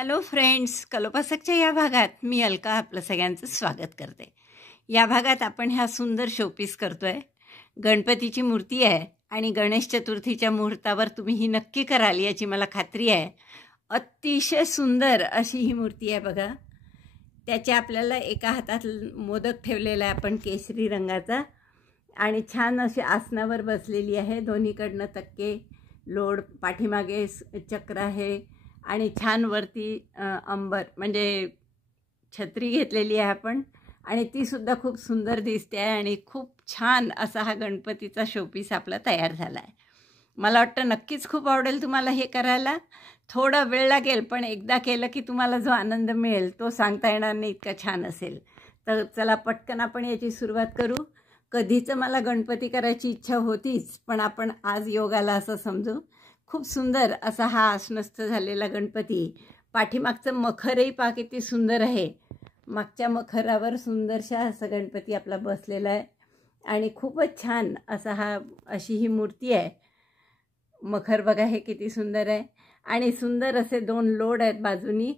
Hello friends, कलोपासकच्या या भागात मी अलका आपलं सगळ्यांचं स्वागत करते. या भागात आपण ह्या सुंदर शोपीस करतोय. गणपतीची मूर्ती आहे आणि गणेश चतुर्थीच्या मुहूर्तावर तुम्ही ही नक्की कराल याची मला खात्री आहे. अतिशय सुंदर अशी ही मूर्ती आहे बघा. त्याच्या आपल्याला एका हातात मोदक ठेवलेला आहे आपण केशरी रंगाचा आणि छान अशी आसनावर बसलेली आहे. दोन्हीकडनं तक्के, लोड, पाठीमागे चक्र आहे आणि छान वरती अंबर म्हणजे छत्री घेतलेली आहे आपण आणि ती सुद्धा खूप सुंदर दिसते आहे आणि खूप छान असा हा गणपतीचा शोपीस आपला तयार झाला आहे. मला वाटतं नक्कीच खूप आवडेल तुम्हाला हे करायला. थोडा वेळ लागेल पण एकदा केलं की तुम्हाला जो आनंद मिळेल तो सांगता येणार नाही, इतका छान असेल. तर चला पटकन आपण याची सुरुवात करू. कधीच मला गणपती करायची इच्छा होतीच पण आपण आज योगाला असं समजू. खूप सुंदर असा हा आसनस्थ झालेला गणपती. पाठीमागचं मखरही पहा किती सुंदर आहे. मागच्या मखरावर सुंदरशा असा गणपती आपला बसलेला आहे आणि खूपच छान असा अशी ही मूर्ती आहे. मखर बघा हे किती सुंदर आहे आणि सुंदर असे दोन लोड आहेत बाजूनी.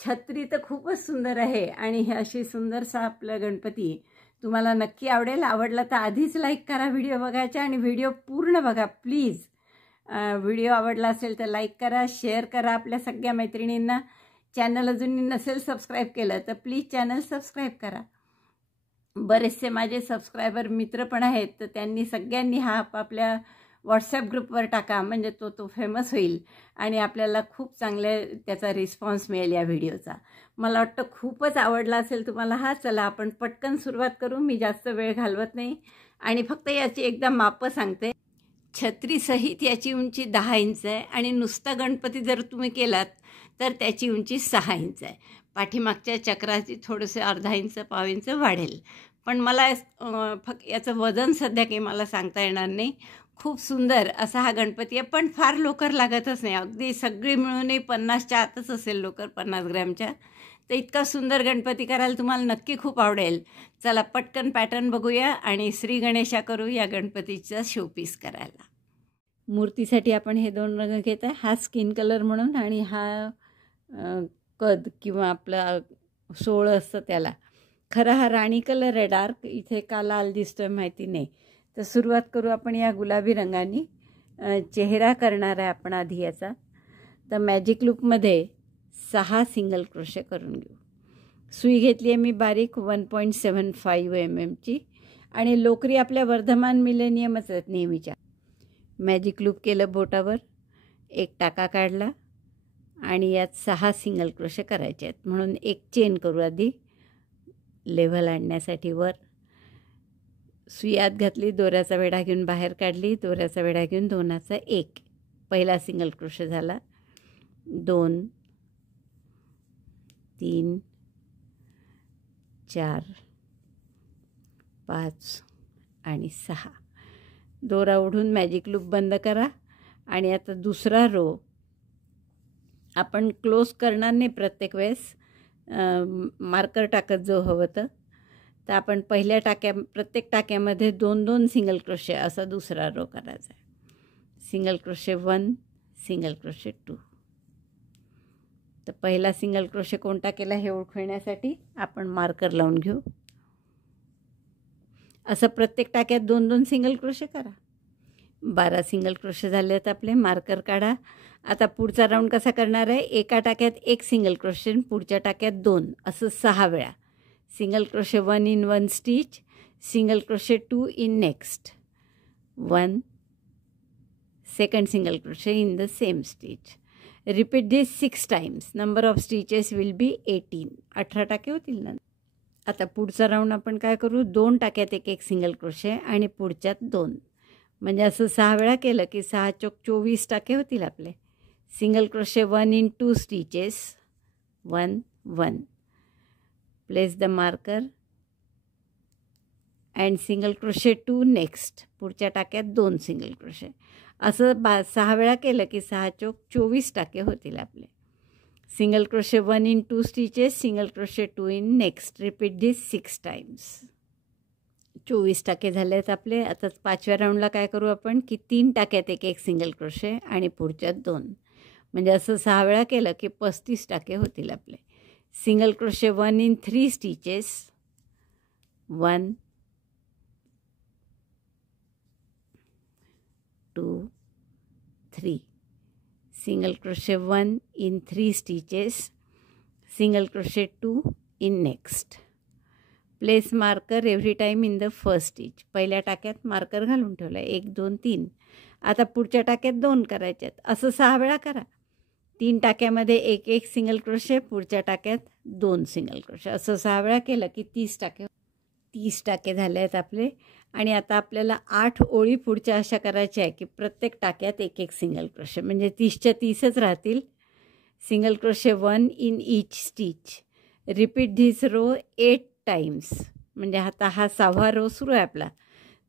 छत्री तर खूपच सुंदर आहे आणि हे अशी सुंदरसा आपलं गणपती तुम्हाला नक्की आवडेल. आवडला तर आधीच लाईक करा व्हिडिओ बघायचा आणि व्हिडिओ पूर्ण बघा प्लीज. व्हिडिओ आवडला असेल तर लाईक करा, शेअर करा आपल्या सगळ्या मैत्रिणींना. चॅनल अजून नसेल सबस्क्राईब केलं तर प्लीज चॅनल सबस्क्राईब करा. बरेचसे माझे सबस्क्रायबर मित्र पण आहेत तर त्यांनी सगळ्यांनी हा आपापल्या व्हॉट्सॲप ग्रुपवर टाका म्हणजे तो फेमस होईल आणि आपल्याला खूप चांगले त्याचा रिस्पॉन्स मिळेल या व्हिडिओचा. मला वाटतं खूपच आवडला असेल तुम्हाला हा. चला आपण पटकन सुरुवात करू. मी जास्त वेळ घालवत नाही आणि फक्त याची एकदा मापं सांगते. छत्रीसहित याची उंची 10 इंच आहे आणि नुसता गणपती जर तुम्ही केलात तर त्याची उंची 6 इंच आहे. पाठीमागच्या चक्राची थोडंसं अर्धा इंच पाव इंच वाढेल. पण मला फक्त याचं वजन सध्या काही मला सांगता येणार नाही. खूप सुंदर असा हा गणपती आहे पण फार लोकर लागतच नाही. अगदी सगळी मिळूनही 50च्या आतच असेल लोकर, 50 ग्रॅमच्या. तर इतका सुंदर गणपती करायला तुम्हाला नक्की खूप आवडेल. चला पटकन पॅटर्न बघूया आणि श्री गणेशा करू या गणपतीचा शोपीस करायला. मूर्तीसाठी आपण हे 2 रंग घेत आहे. हा स्किन कलर म्हणून आणि हा कद किंवा आपला सोळ असतं त्याला. खरा हा राणी कलर आहे डार्क. इथे का लाल दिसतोय माहिती नाही. तर सुरुवात करू आपण या गुलाबी रंगाने. चेहरा करणार आहे आपण आधी याचा. तर मॅजिक लूपमध्ये 6 सिंगल क्रोशे करून घेऊ. सुई घेतली आहे मी बारीक 1.75 mm आणि लोकरी आपल्या वर्धमान मिलेनियमच आहेत नेहमीच्या. मॅजिक लूप केलं बोटावर, एक टाका काढला आणि यात 6 सिंगल क्रोशे करायचे आहेत म्हणून एक चेन करू आधी लेव्हल आणण्यासाठी. वर सुई आत घातली, दोऱ्याचा वेढा घेऊन बाहेर काढली, दोऱ्याचा वेढा घेऊन 2चा 1 पहिला सिंगल क्रोशे झाला. 2 3 4 5 आणि 6. दोरा ओढून मॅजिक लूप बंद करा आणि आता दुसरा रो आपण क्लोज करणार नाही प्रत्येक वेळेस. मार्कर टाकत जो हवं तर आपण पहिल्या प्रत्येक टाक्यामध्ये 2-2 सिंगल क्रोशे असा दुसरा रो करायचा आहे. Single crochet 1, single crochet 2. तर पहिला सिंगल क्रोशे कोणता केला हे ओळखण्यासाठी आपण मार्कर लावून घेऊ. असं प्रत्येक टाक्यात 2-2 सिंगल क्रोशे करा. 12 सिंगल क्रोशे झाले आहेत आपले. मार्कर काढा. आता पुढचा राऊंड कसा करणार आहे. एका टाक्यात 1 सिंगल क्रोशे, पुढच्या टाक्यात 2 असं 6 वेळा. Single crochet 1 in 1 stitch, single crochet 2 in next 1, second single crochet in the same stitch. Repeat this 6 times. Number of stitches will be 18. 18 टाके होतील ना. आता पुढचा राऊंड आपण काय करू. 2 टाक्यात 1 सिंगल क्रोशे आणि पुढच्यात 2 म्हणजे असं 6 वेळा केलं की 6 चोक 24 टाके होतील आपले. Single crochet 1 in 2 stitches 1 1. Place the marker and single crochet 2 next. पुढच्या टाक्यात 2 सिंगल क्रोशे. असं 6 वेळा केलं की 6 चोक 24 टाके होतील आपले. Single crochet 1 in 2 stitches, single crochet 2 in next. Repeat this 6 times. 24 टाके झाले आहेत आपले. आता 5व्या राऊंडला काय करू आपण की 3 टाक्यात 1 सिंगल क्रोशे आणि पुढच्यात 2 म्हणजे असं 6 वेळा केलं की 35 टाके होतील आपले. Single crochet 1 in 3 stitches, 1 2 3. Single crochet 1 in 3 stitches, single crochet 2 in next. Place marker every time in the first stitch. पहिल्या टाक्यात मार्कर घालून ठेवला, 1 2 3. आता पुढच्या टाक्यात 2 करायचे आहेत. असं 6 वेळा करा. 3 टाक्यामध्ये एक एक सिंगल क्रोशे, पुढच्या टाक्यात 2 सिंगल क्रोशे. असं 6 वेळा केलं की 30 टाके झाले आहेत आपले. आणि आता आपल्याला 8 ओळी पुढच्या अशा करायच्या आहे की प्रत्येक टाक्यात एक एक सिंगल क्रोशे, म्हणजे 30च्या 30च राहतील. Single crochet 1 in each stitch. Repeat this row 8 times. म्हणजे आता हा 6वा रो सुरू आहे आपला.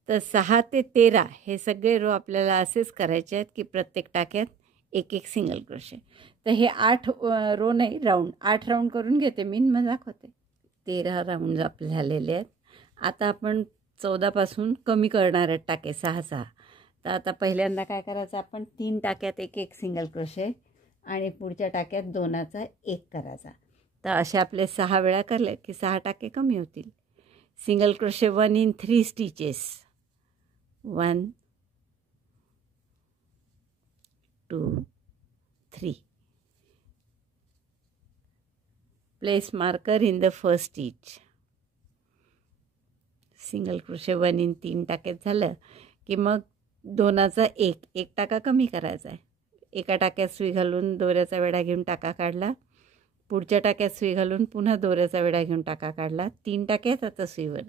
तर 6 ते 13 हे सगळे रो आपल्याला असेच करायचे आहेत की प्रत्येक टाक्यात एक एक सिंगल क्रोशे. तर हे 8 रो नाही, राऊंड 8 राऊंड करून घेते मी, मग दाखवते. 13 राऊंड आपले झालेले आहेत. आता आपण 14 पासून कमी करणार आहेत टाके, 6 6. तर आता पहिल्यांदा काय करायचं, आपण 3 टाक्यात एक एक सिंगल क्रोशे आणि पुढच्या टाक्यात 2चा 1 करायचा. तर असे आपले 6 वेळा करले की 6 टाके कमी होतील. Single crochet 1 in 3 stitches, 1 2 3. Place marker in the first stitch. Single crochet 1 in 3 टाक्यात झालं की मग 2चा 1 1 टाका कमी करायचा आहे. एका टाक्यात सुई घालून दोऱ्याचा वेढा घेऊन टाका काढला, पुढच्या टाक्यात सुई घालून पुन्हा दोऱ्याचा वेढा घेऊन टाका काढला, 3 टाक्यात आता सुईवर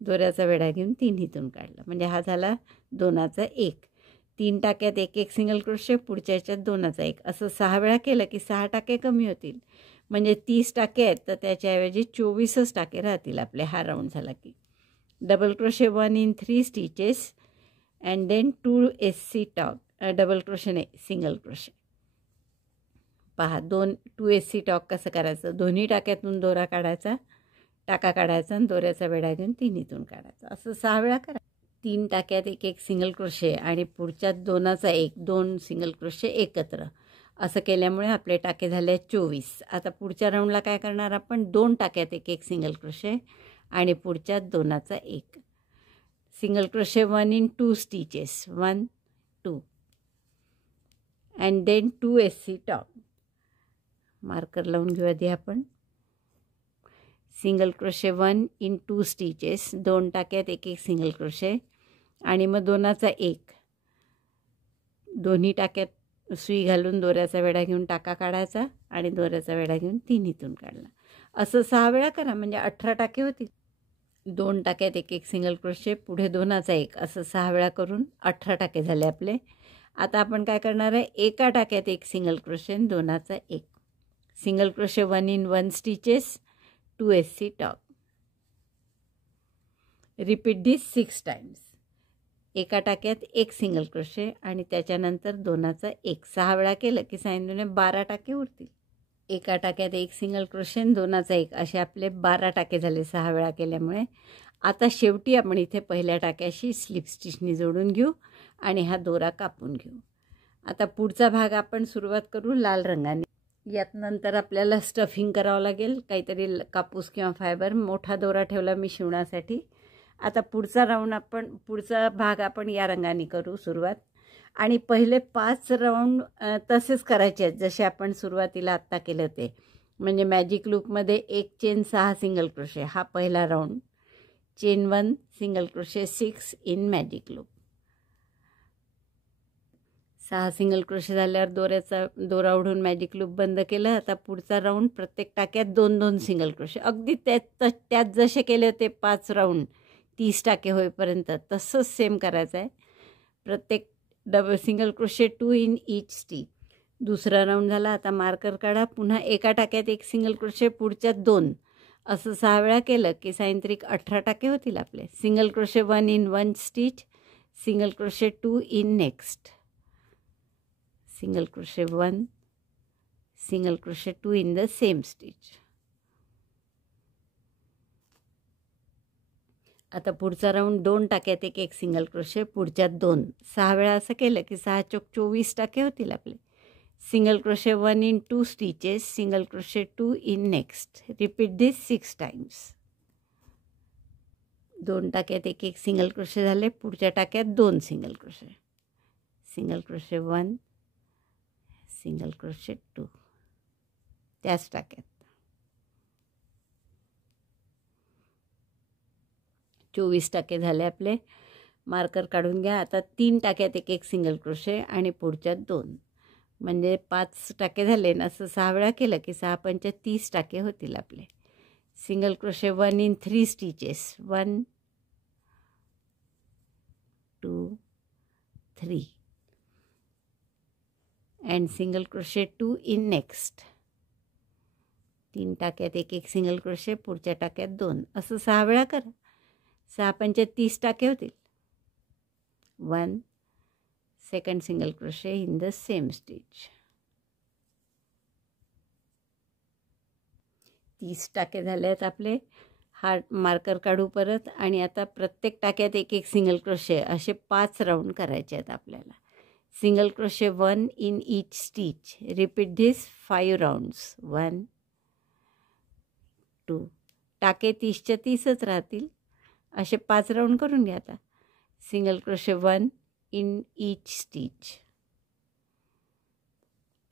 दोऱ्याचा वेढा घेऊन 3 इथून काढला, म्हणजे हा झाला 2चा 1. 3 टाक्यात एक एक सिंगल क्रोशे, पुढच्या ह्याच्यात 2चा 1. असं 6 वेळा केलं की 6 टाके कमी होतील, म्हणजे 30 टाके आहेत तर त्याच्याऐवजी 24च टाके राहतील आपले हा राऊंड झाला की. Double crochet 1 in 3 stitches and then 2 SC tog. Double crochet नाही, सिंगल क्रोशे. पहा 2 SC टॉक कसं करायचं. दोन्ही टाक्यातून दोरा काढायचा, टाका काढायचा आणि दोऱ्याचा वेढा घेऊन 3 इथून काढायचा. असं 6 वेळा करा. 3 टाक्यात एक एक सिंगल क्रोशे आणि पुढच्यात 2चा 1, 2 सिंगल क्रोशे एकत्र. असं केल्यामुळे आपले टाके झाले 24. आता पुढच्या राऊंडला काय करणार आपण, 2 टाक्यात एक एक सिंगल क्रोशे आणि पुढच्यात 2चा 1. Single crochet 1 in 2 stitches, 1 2 and then 2 SC tog. Marker लावून घेऊ आधी आपण. सिंगल क्रोशे 1 in 2 स्टिचेस, 2 टाक्यात एक एक सिंगल क्रोशे आणि मग 2चा 1. दोन्ही टाक्यात सुई घालून दोऱ्याचा वेढा घेऊन टाका काढायचा आणि दोऱ्याचा वेढा घेऊन 3 इथून काढला. असं 6 वेळा करा, म्हणजे 18 टाके होतील. 2 टाक्यात एक एक सिंगल क्रोशे, पुढे 2चा 1, असं 6 वेळा करून 18 टाके झाले आपले. आता आपण काय करणार आहे, एका टाक्यात एक सिंगल क्रोशे आणि 2चा 1. Single crochet 1 in 1 stitches, 2 SC talk. Repeat this 6 times. एका टाक्यात एक सिंगल क्रोशे आणि त्याच्यानंतर 2चा 1. 6 वेळा केलं की सांगितले 12 टाके उरतील. एका टाक्यात एक सिंगल क्रोशे आणि 2चा 1, असे आपले 12 टाके झाले 6 वेळा केल्यामुळे. आता शेवटी आपण इथे पहिल्या टाक्याशी स्लिप स्टिचनी जोडून घेऊ आणि हा दोरा कापून घेऊ. आता पुढचा भाग आपण सुरुवात करू लाल रंगाने. यात नंतर आपल्याला स्टफिंग करावं लागेल, काहीतरी कापूस किंवा फायबर. मोठा दोरा ठेवला मी शिवण्यासाठी. आता पुढचा भाग आपण या रंगाने करू सुरुवात. आणि पहिले 5 राऊंड तसेच करायचे आहेत जसे आपण सुरुवातीला आत्ता केलं ते. म्हणजे मॅजिक लूपमध्ये 1 चेन 6 सिंगल क्रोशे, हा पहिला round. Chain 1 single crochet 6 in magic loop. 6 single crochet झाल्यावर दोरा ओढून मॅजिक लूप बंद केलं. आता पुढचा राऊंड प्रत्येक टाक्यात 2-2 सिंगल क्रोशे. अगदी त्यात जसे केले होते 5 राऊंड 30 टाके होईपर्यंत तसंच सेम करायचं आहे. प्रत्येक single crochet 2 in each stitch. दुसरा राऊंड झाला. आता मार्कर काढा. पुन्हा एका टाक्यात एक सिंगल क्रोशे, पुढच्यात 2, असं 6 वेळा केलं की सायंत्रिक 18 टाके होतील आपले. Single crochet 1 in 1 stitch, single crochet 2 in next, single crochet 1, single crochet 2 in the same stitch. आता पुढचा राऊंड 2 टाक्यात एक एक सिंगल क्रोशे, पुढच्यात 2. 6 वेळा असं केलं की 6 चोक 24 टाके होतील आपले. single crochet 1 in 2 stitches, single crochet 2 in next. Repeat this 6 times. 2 टाक्यात एक एक सिंगल क्रोशे झाले. पुढच्या टाक्यात 2 single crochet. Single crochet 1, single crochet 2. त्याच टाक्यात 24 टाके झाले आपले. मार्कर काढून घ्या. आता 3 टाक्यात एक एक सिंगल क्रोशे आणि पुढच्यात 2, म्हणजे 5 टाके झाले ना. असं 6 वेळा केलं की 6 पंच 30 टाके होतील आपले. Single crochet 1 in 3 stitches, 1 2 3, and single crochet 2 in next. 3 टाक्यात एक एक सिंगल क्रोशे, पुढच्या टाक्यात 2. असं 6 वेळा करा. 6 पंच 30 टाके होतील. 1 second single crochet in the same stitch. 30 टाके झाले आहेत आपले. हा मार्कर काढू परत. आणि आता प्रत्येक टाक्यात एक एक सिंगल क्रोशे असे 5 राऊंड करायचे आहेत आपल्याला. Single crochet 1 in each stitch. Repeat this 5 rounds. 1 2. टाके 30च्या 30च राहतील. असे 5 राऊंड करून घ्या. आता single crochet 1 in each stitch.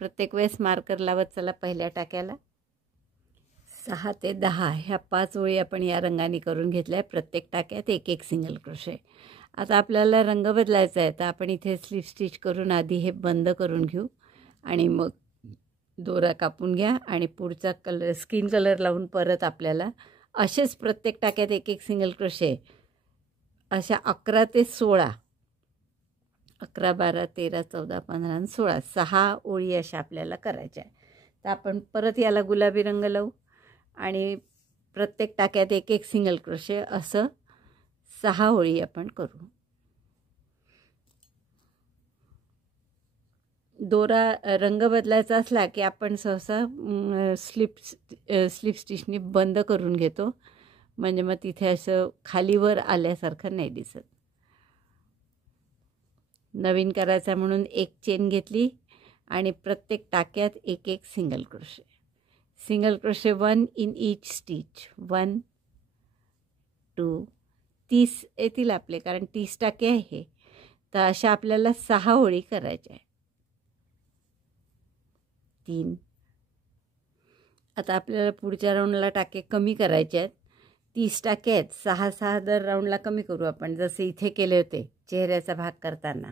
प्रत्येक वेळेस मार्कर लावत चला पहिल्या टाक्याला. 6 ते 10 ह्या 5 ओळी आपण या रंगाने करून घेतल्या. प्रत्येक टाक्यात एक एक सिंगल क्रोशे. आता आपल्याला रंग बदलायचा आहे, तर आपण इथे स्लिप स्टिच करून आधी हे बंद करून घेऊ आणि मग दोरा कापून घ्या आणि पुढचा कलर स्किन कलर लावून परत आपल्याला असेच प्रत्येक टाक्यात एक एक सिंगल क्रोशे अशा 11 ते 16, 11 12 13 14 15 आणि 16, 6 ओळी अशा आपल्याला करायच्या आहे. तर आपण परत याला गुलाबी रंग लावू आणि प्रत्येक टाक्यात एक एक सिंगल क्रोशे असं 6 ओळी आपण करू. दोरा रंग बदलायचा असला की आपण सहसा स्लिप स्टिचनी बंद करून घेतो, म्हणजे मग तिथे असं खालीवर आल्यासारखं नाही दिसत. नवीन करायचा म्हणून एक चेन घेतली आणि प्रत्येक टाक्यात एक एक single crochet. Single crochet 1 in each stitch. 1 2 30 येतील आपले, कारण 30 टाके आहे. तर अशा आपल्याला 6 ओळी करायच्या आहे. 3. आता आपल्याला पुढच्या राऊंडला टाके कमी करायचे आहेत. 30 टाके आहेत. 6 दर राऊंडला कमी करू आपण, जसे इथे केले होते चेहऱ्याचा भाग करताना,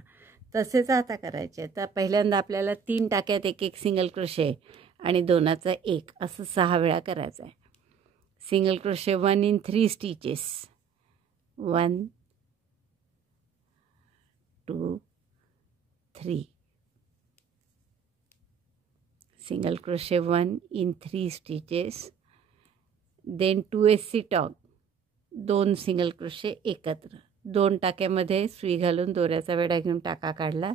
तसेच आता करायचे. तर पहिल्यांदा आपल्याला 3 टाक्यात एक एक सिंगल क्रोशे आणि 2चा 1 असं 6 वेळा करायचं आहे. Single crochet 1 in 3 stitches. 1 2 3. Single crochet 1 in 3 stitches. Then 2 tog, 2 single crochet एकत्र. 2 टाक्यामध्ये सुई घालून दोऱ्याचा वेढा घेऊन टाका काढला,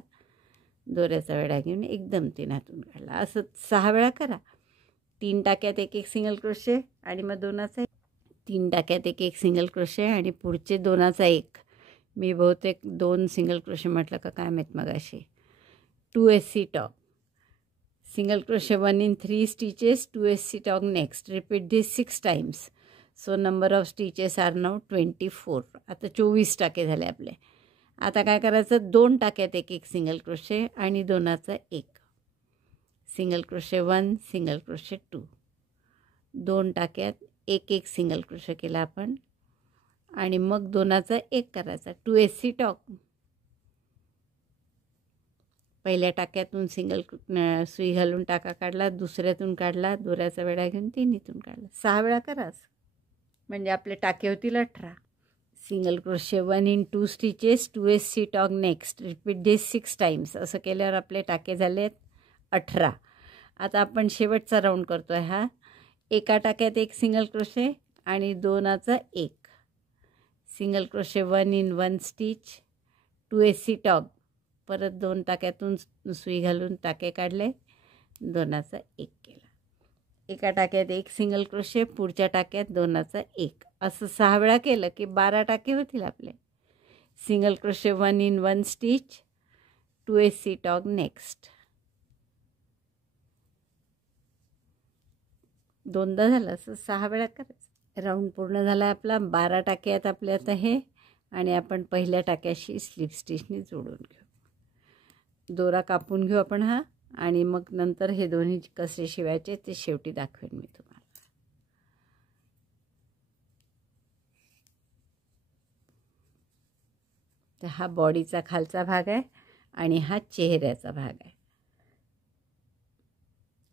दोऱ्याचा वेढा घेऊन एकदम तिनातून काढला. असं 6 वेळा करा. 3 टाक्यात एक एक सिंगल क्रोशे आणि मग 2चा 3 टाक्यात एक एक सिंगल क्रोशे आणि पुढचे 2चा 1. मी बहुतेक 2 सिंगल क्रोशे म्हटलं का काय माहीत मग असे. 2 tog. Single crochet 1 in 3 stitches, 2 tog next. Repeat this 6 times. So number of stitches are now 24. आता 24 टाके झाले आपले. आता काय करायचं, 2 टाक्यात एक एक सिंगल क्रोशे आणि 2चा 1. Single crochet 1, single crochet 2. 2 टाक्यात एक एक सिंगल क्रोशे केला आपण आणि मग 2चा 1 करायचा. 2 टॉक. पहिल्या टाक्यातून सिंगल सुई घालून टाका काढला, दुसऱ्यातून काढला, दोऱ्याचा वेढा घेऊन तिन्हीतून काढला. 6 वेळा कराच, म्हणजे आपले टाके होतील 18. Single crochet 1 in 2 stitches, 2 tog next. Repeat this 6 times. असं केल्यावर आपले टाके झालेत 18. आता आपण शेवटचा राऊंड करतो आहे हा. एका टाक्यात एक सिंगल क्रोशे आणि 2चा 1. Single crochet 1 in 1 stitch, 2 टॉग. परत 2 टाक्यातून सुई घालून टाके काढले, 2चा 1 केला. एका टाक्यात एक सिंगल क्रोशे, पुढच्या टाक्यात 2चा 1. असं 6 वेळा केलं की 12 टाके होतील आपले. Single crochet 1 in 1 stitch, 2 tog next. 2दा झालं, असं 6 वेळा करायचं. राऊंड पूर्ण झाला आपला. 12 टाके आहेत आपले आता हे. आणि आपण पहिल्या टाक्याशी स्लिप स्टिचने जोडून घेऊ. दोरा कापून घेऊ आपण हा. आणि मग नंतर हे दोन्ही कसे शिवायचे ते शेवटी दाखवेन मी तुम्हाला. तर हा बॉडीचा खालचा भाग आहे आणि हा चेहऱ्याचा भाग आहे.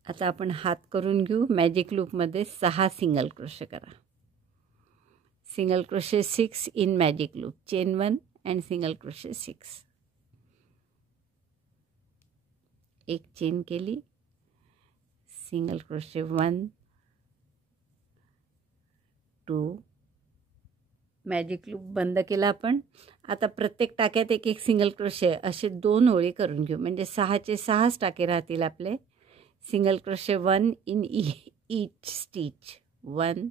आता आपण हात करून घेऊ. मॅजिक लूपमध्ये 6 सिंगल क्रोशे करा. Single crochet 6 in magic loop. Chain 1 and single crochet 6. एक चेन केली, सिंगल क्रोशे 1 2. मॅजिक लूप बंद केला आपण. आता प्रत्येक टाक्यात एक एक सिंगल क्रोशे असे 2 ओळी करून घेऊ. म्हणजे 6चे 6 टाके राहतील आपले. Single crochet 1 in each stitch. 1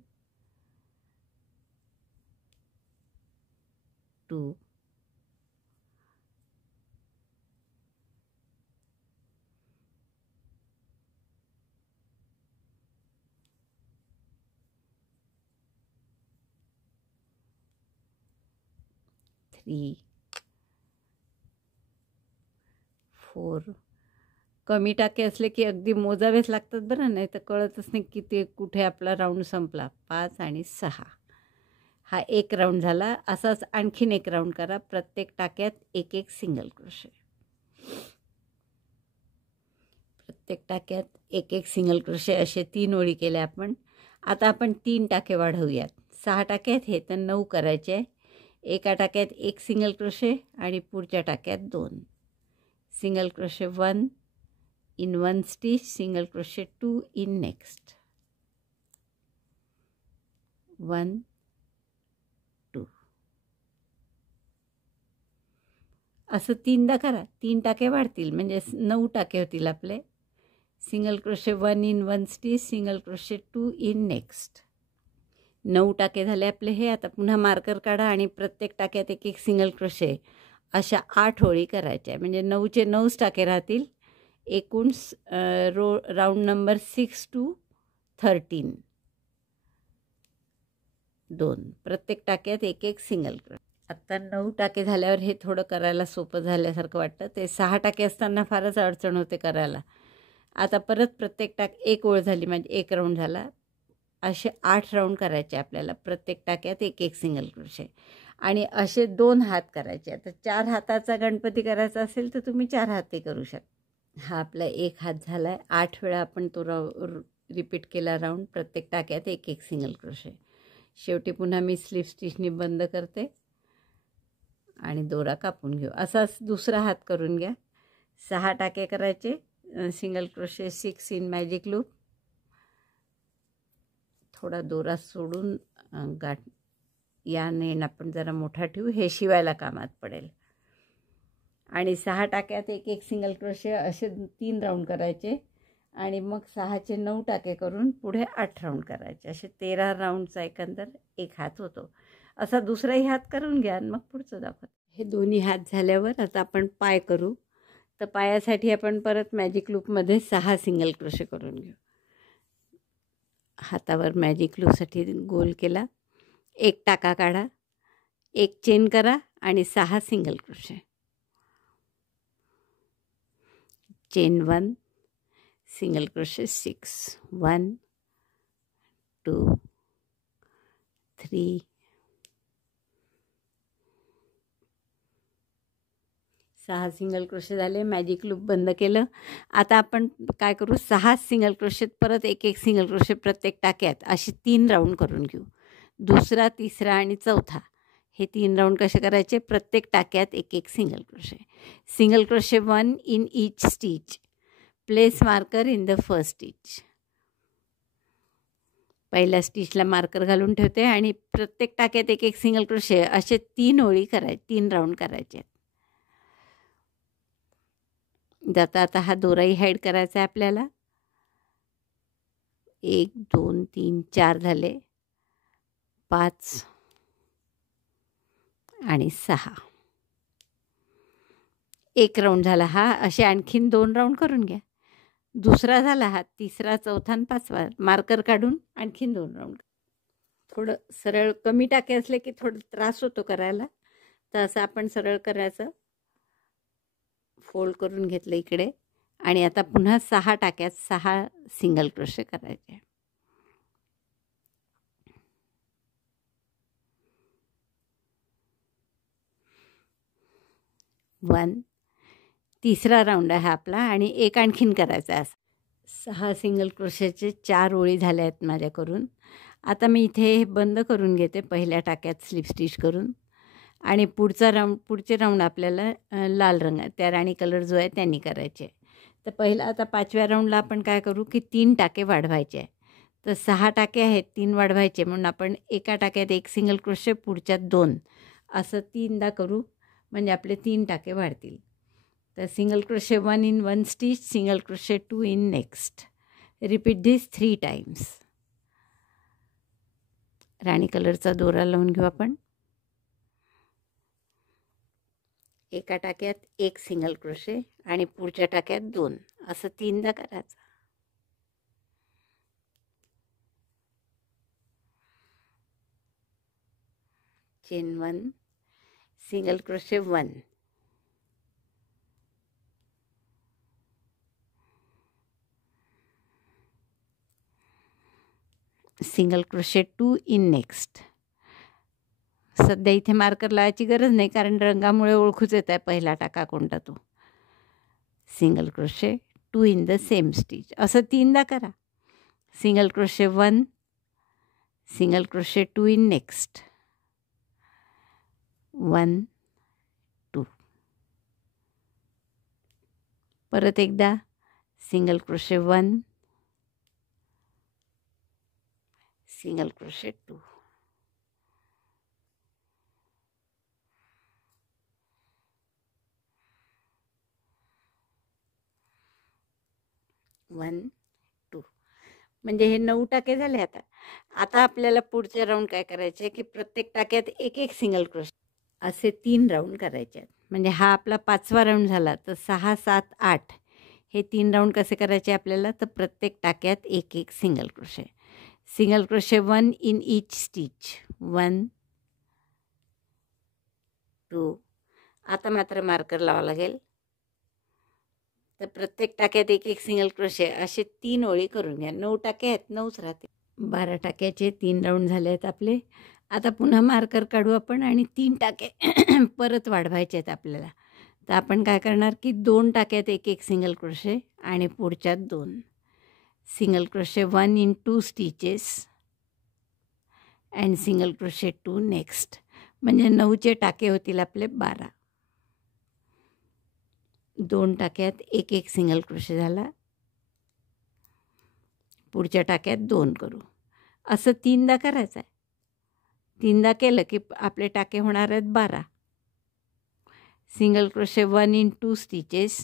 2 3 4. कमी टाके असले की अगदी मोजावेच लागतात बरं, नाही तर कळतच नाही की ते कुठे आपला राऊंड संपला. 5 आणि 6. हा एक राऊंड झाला. असाच आणखीन एक राऊंड करा. प्रत्येक टाक्यात एक एक सिंगल क्रोशे. प्रत्येक टाक्यात एक एक सिंगल क्रोशे असे 3 ओळी केल्या आपण. आता आपण 3 टाके वाढवूयात. 6 टाके आहेत हे, तर 9 करायचे आहे. एका टाक्यात एक सिंगल क्रोशे आणि पुढच्या टाक्यात 2. Single crochet 1 in 1 stitch. Single crochet 2 in next. 1 2. असं 3दा करा. 3 टाके वाढतील म्हणजे 9 टाके होतील आपले. Single crochet 1 in 1 stitch. Single crochet 2 in next. 9 टाके झाले आपले हे. आता पुन्हा मार्कर काढा आणि प्रत्येक टाक्यात एक एक सिंगल क्रोशे अशा 8 ओळी करायच्या. म्हणजे 9चे 9 टाके राहतील. एकूण राऊंड नंबर 6 to 13. 2. प्रत्येक टाक्यात एक एक सिंगल क्रोशे. आत्ता 9 टाके झाल्यावर हे थोडं करायला सोपं झाल्यासारखं वाटतं. ते 6 टाके असताना फारच अडचण होते करायला. आता परत प्रत्येक एक ओळ झाली म्हणजे एक राऊंड झाला. असे 8 राऊंड करायचे आपल्याला. प्रत्येक टाक्यात एक एक सिंगल क्रोशे. आणि असे 2 हात करायचे. आता 4 हाताचा गणपती करायचा असेल तर तुम्ही 4 हाती करू शकता. हा आपला एक हात झाला आहे. 8 वेळा आपण तो रिपीट केला राऊंड. प्रत्येक टाक्यात एक एक सिंगल क्रोशे. शेवटी पुन्हा मी स्लिप स्टिचनी बंद करते आणि दोरा कापून घेऊ. असाच दुसरा हात करून घ्या. 6 टाके करायचे. Single crochet 6 in magic loop. थोडा दोरा सोडून गाठ याने आपण जरा मोठा ठेवू. हे शिवायला कामात पडेल. आणि 6 टाक्यात एक एक सिंगल क्रोशे असे 3 राऊंड करायचे. आणि मग 6चे 9 टाके करून पुढे 8 राऊंड करायचे. असे 13 राऊंडचा एकंदर एक हात होतो. असा दुसराही हात करून घ्या मग पुढचं दाखवत. हे दोन्ही हात झाल्यावर आता आपण पाय करू. तर पायासाठी आपण परत मॅजिक लूपमध्ये 6 सिंगल क्रोशे करून घेऊ. हातावर मॅजिक लूपसाठी गोल केला. एक टाका काढा, एक चेन करा आणि 6 single crochet. Chain 1 single crochet 6. 1 2 3 6 single crochet झाले. मॅजिक लूप बंद केलं. आता आपण काय करू, 6 सिंगल क्रोशेत परत एक एक सिंगल क्रोशे प्रत्येक टाक्यात असे 3 राऊंड करून घेऊ. दुसरा, तिसरा आणि चौथा हे 3 राऊंड कसे करायचे. प्रत्येक टाक्यात एक एक single crochet. Single crochet 1 in each stitch. Place marker in the first stitch. पहिल्या स्टिचला मार्कर घालून ठेवते आणि प्रत्येक टाक्यात एक एक सिंगल क्रोशे असे 3 ओळी करायचे. 3 राऊंड करायचे. जाता आता हा दोराही हाईड करायचा आहे आपल्याला. 1 2 3 4 झाले. 5 आणि 6. एक राऊंड झाला हा. असे आणखीन 2 राऊंड करून घ्या. दुसरा झाला हा, तिसरा, चौथा आणि पाचवा. मार्कर काढून आणखीन 2 राऊंड. थोडं सरळ कमी टाके असले की थोडं त्रास होतो करायला, तर असं आपण सरळ करायचं. फोल्ड करून घेतलं इकडे आणि आता पुन्हा 6 टाक्यात 6 सिंगल क्रोशे करायचे. 1, तिसरा राऊंड आहे आपला आणि एक आणखीन करायचा आहे. 6 सिंगल क्रोशेचे 4 ओळी झाल्या आहेत माझ्याकडून. आता मी इथे हे बंद करून घेते पहिल्या टाक्यात स्लिप स्टिच करून आणि पुढचे राऊंड आपल्याला लाल रंग त्या राणी कलर जो आहे त्यांनी करायचे. तर पहिला आता 5व्या राऊंडला आपण काय करू की 3 टाके वाढवायचे आहे. तर 6 टाके आहेत, 3 वाढवायचे म्हणून आपण एका टाक्यात 1 सिंगल क्रोशे, पुढच्यात 2 असं 3दा करू, म्हणजे आपले 3 टाके वाढतील. तर single crochet 1 in 1 stitch, single crochet 2 in next. Repeat this 3 times. राणी कलरचा दोरा लावून घेऊ आपण. एका टाक्यात 1 सिंगल क्रोशे आणि पुढच्या टाक्यात 2 असं 3दा करायचं. Chain 1, single crochet 1, single crochet 2 in next. सध्या इथे मार्कर लावायची गरज नाही कारण रंगामुळे ओळखूच येत आहे पहिला टाका कोणता तो. Single crochet 2 in the same stitch असं 3दा करा. Single crochet 1, single crochet 2 in next, 1, 2. परत एकदा सिंगल क्रोशे 1, सिंगल क्रोशे 2, 1, 2. म्हणजे हे 9 टाके झाले. आता आपल्याला पुढचे राऊंड काय करायचे की प्रत्येक टाक्यात 1 सिंगल क्रोशे असे 3 राऊंड करायचे आहेत. म्हणजे हा आपला 5वा राऊंड झाला. तर 6, 7, 8 हे 3 राऊंड कसे करायचे आपल्याला, तर प्रत्येक टाक्यात 1 single crochet. Single crochet 1 in each stitch, 1, 2. आता मात्र मार्कर लावावं लागेल. तर प्रत्येक टाक्यात 1 सिंगल क्रोशे असे 3 ओळी करून घ्या. 9 टाके आहेत, 9च राहते. 12 टाक्याचे 3 राऊंड झाले आहेत आपले. आता पुन्हा मार्कर काढू आपण आणि 3 टाके परत वाढवायचे आहेत आपल्याला. तर आपण काय करणार की 2 टाक्यात 1 सिंगल क्रोशे आणि पुढच्यात 2 single crochet 1 in 2 stitches and single crochet 2 next. म्हणजे 9चे टाके होतील आपले 12. 2 टाक्यात 1 सिंगल क्रोशे झाला. पुढच्या टाक्यात 2 करू. असं 3दा करायचं आहे. 3दा केलं की आपले टाके होणार आहेत 12. Single crochet 1 in 2 stitches,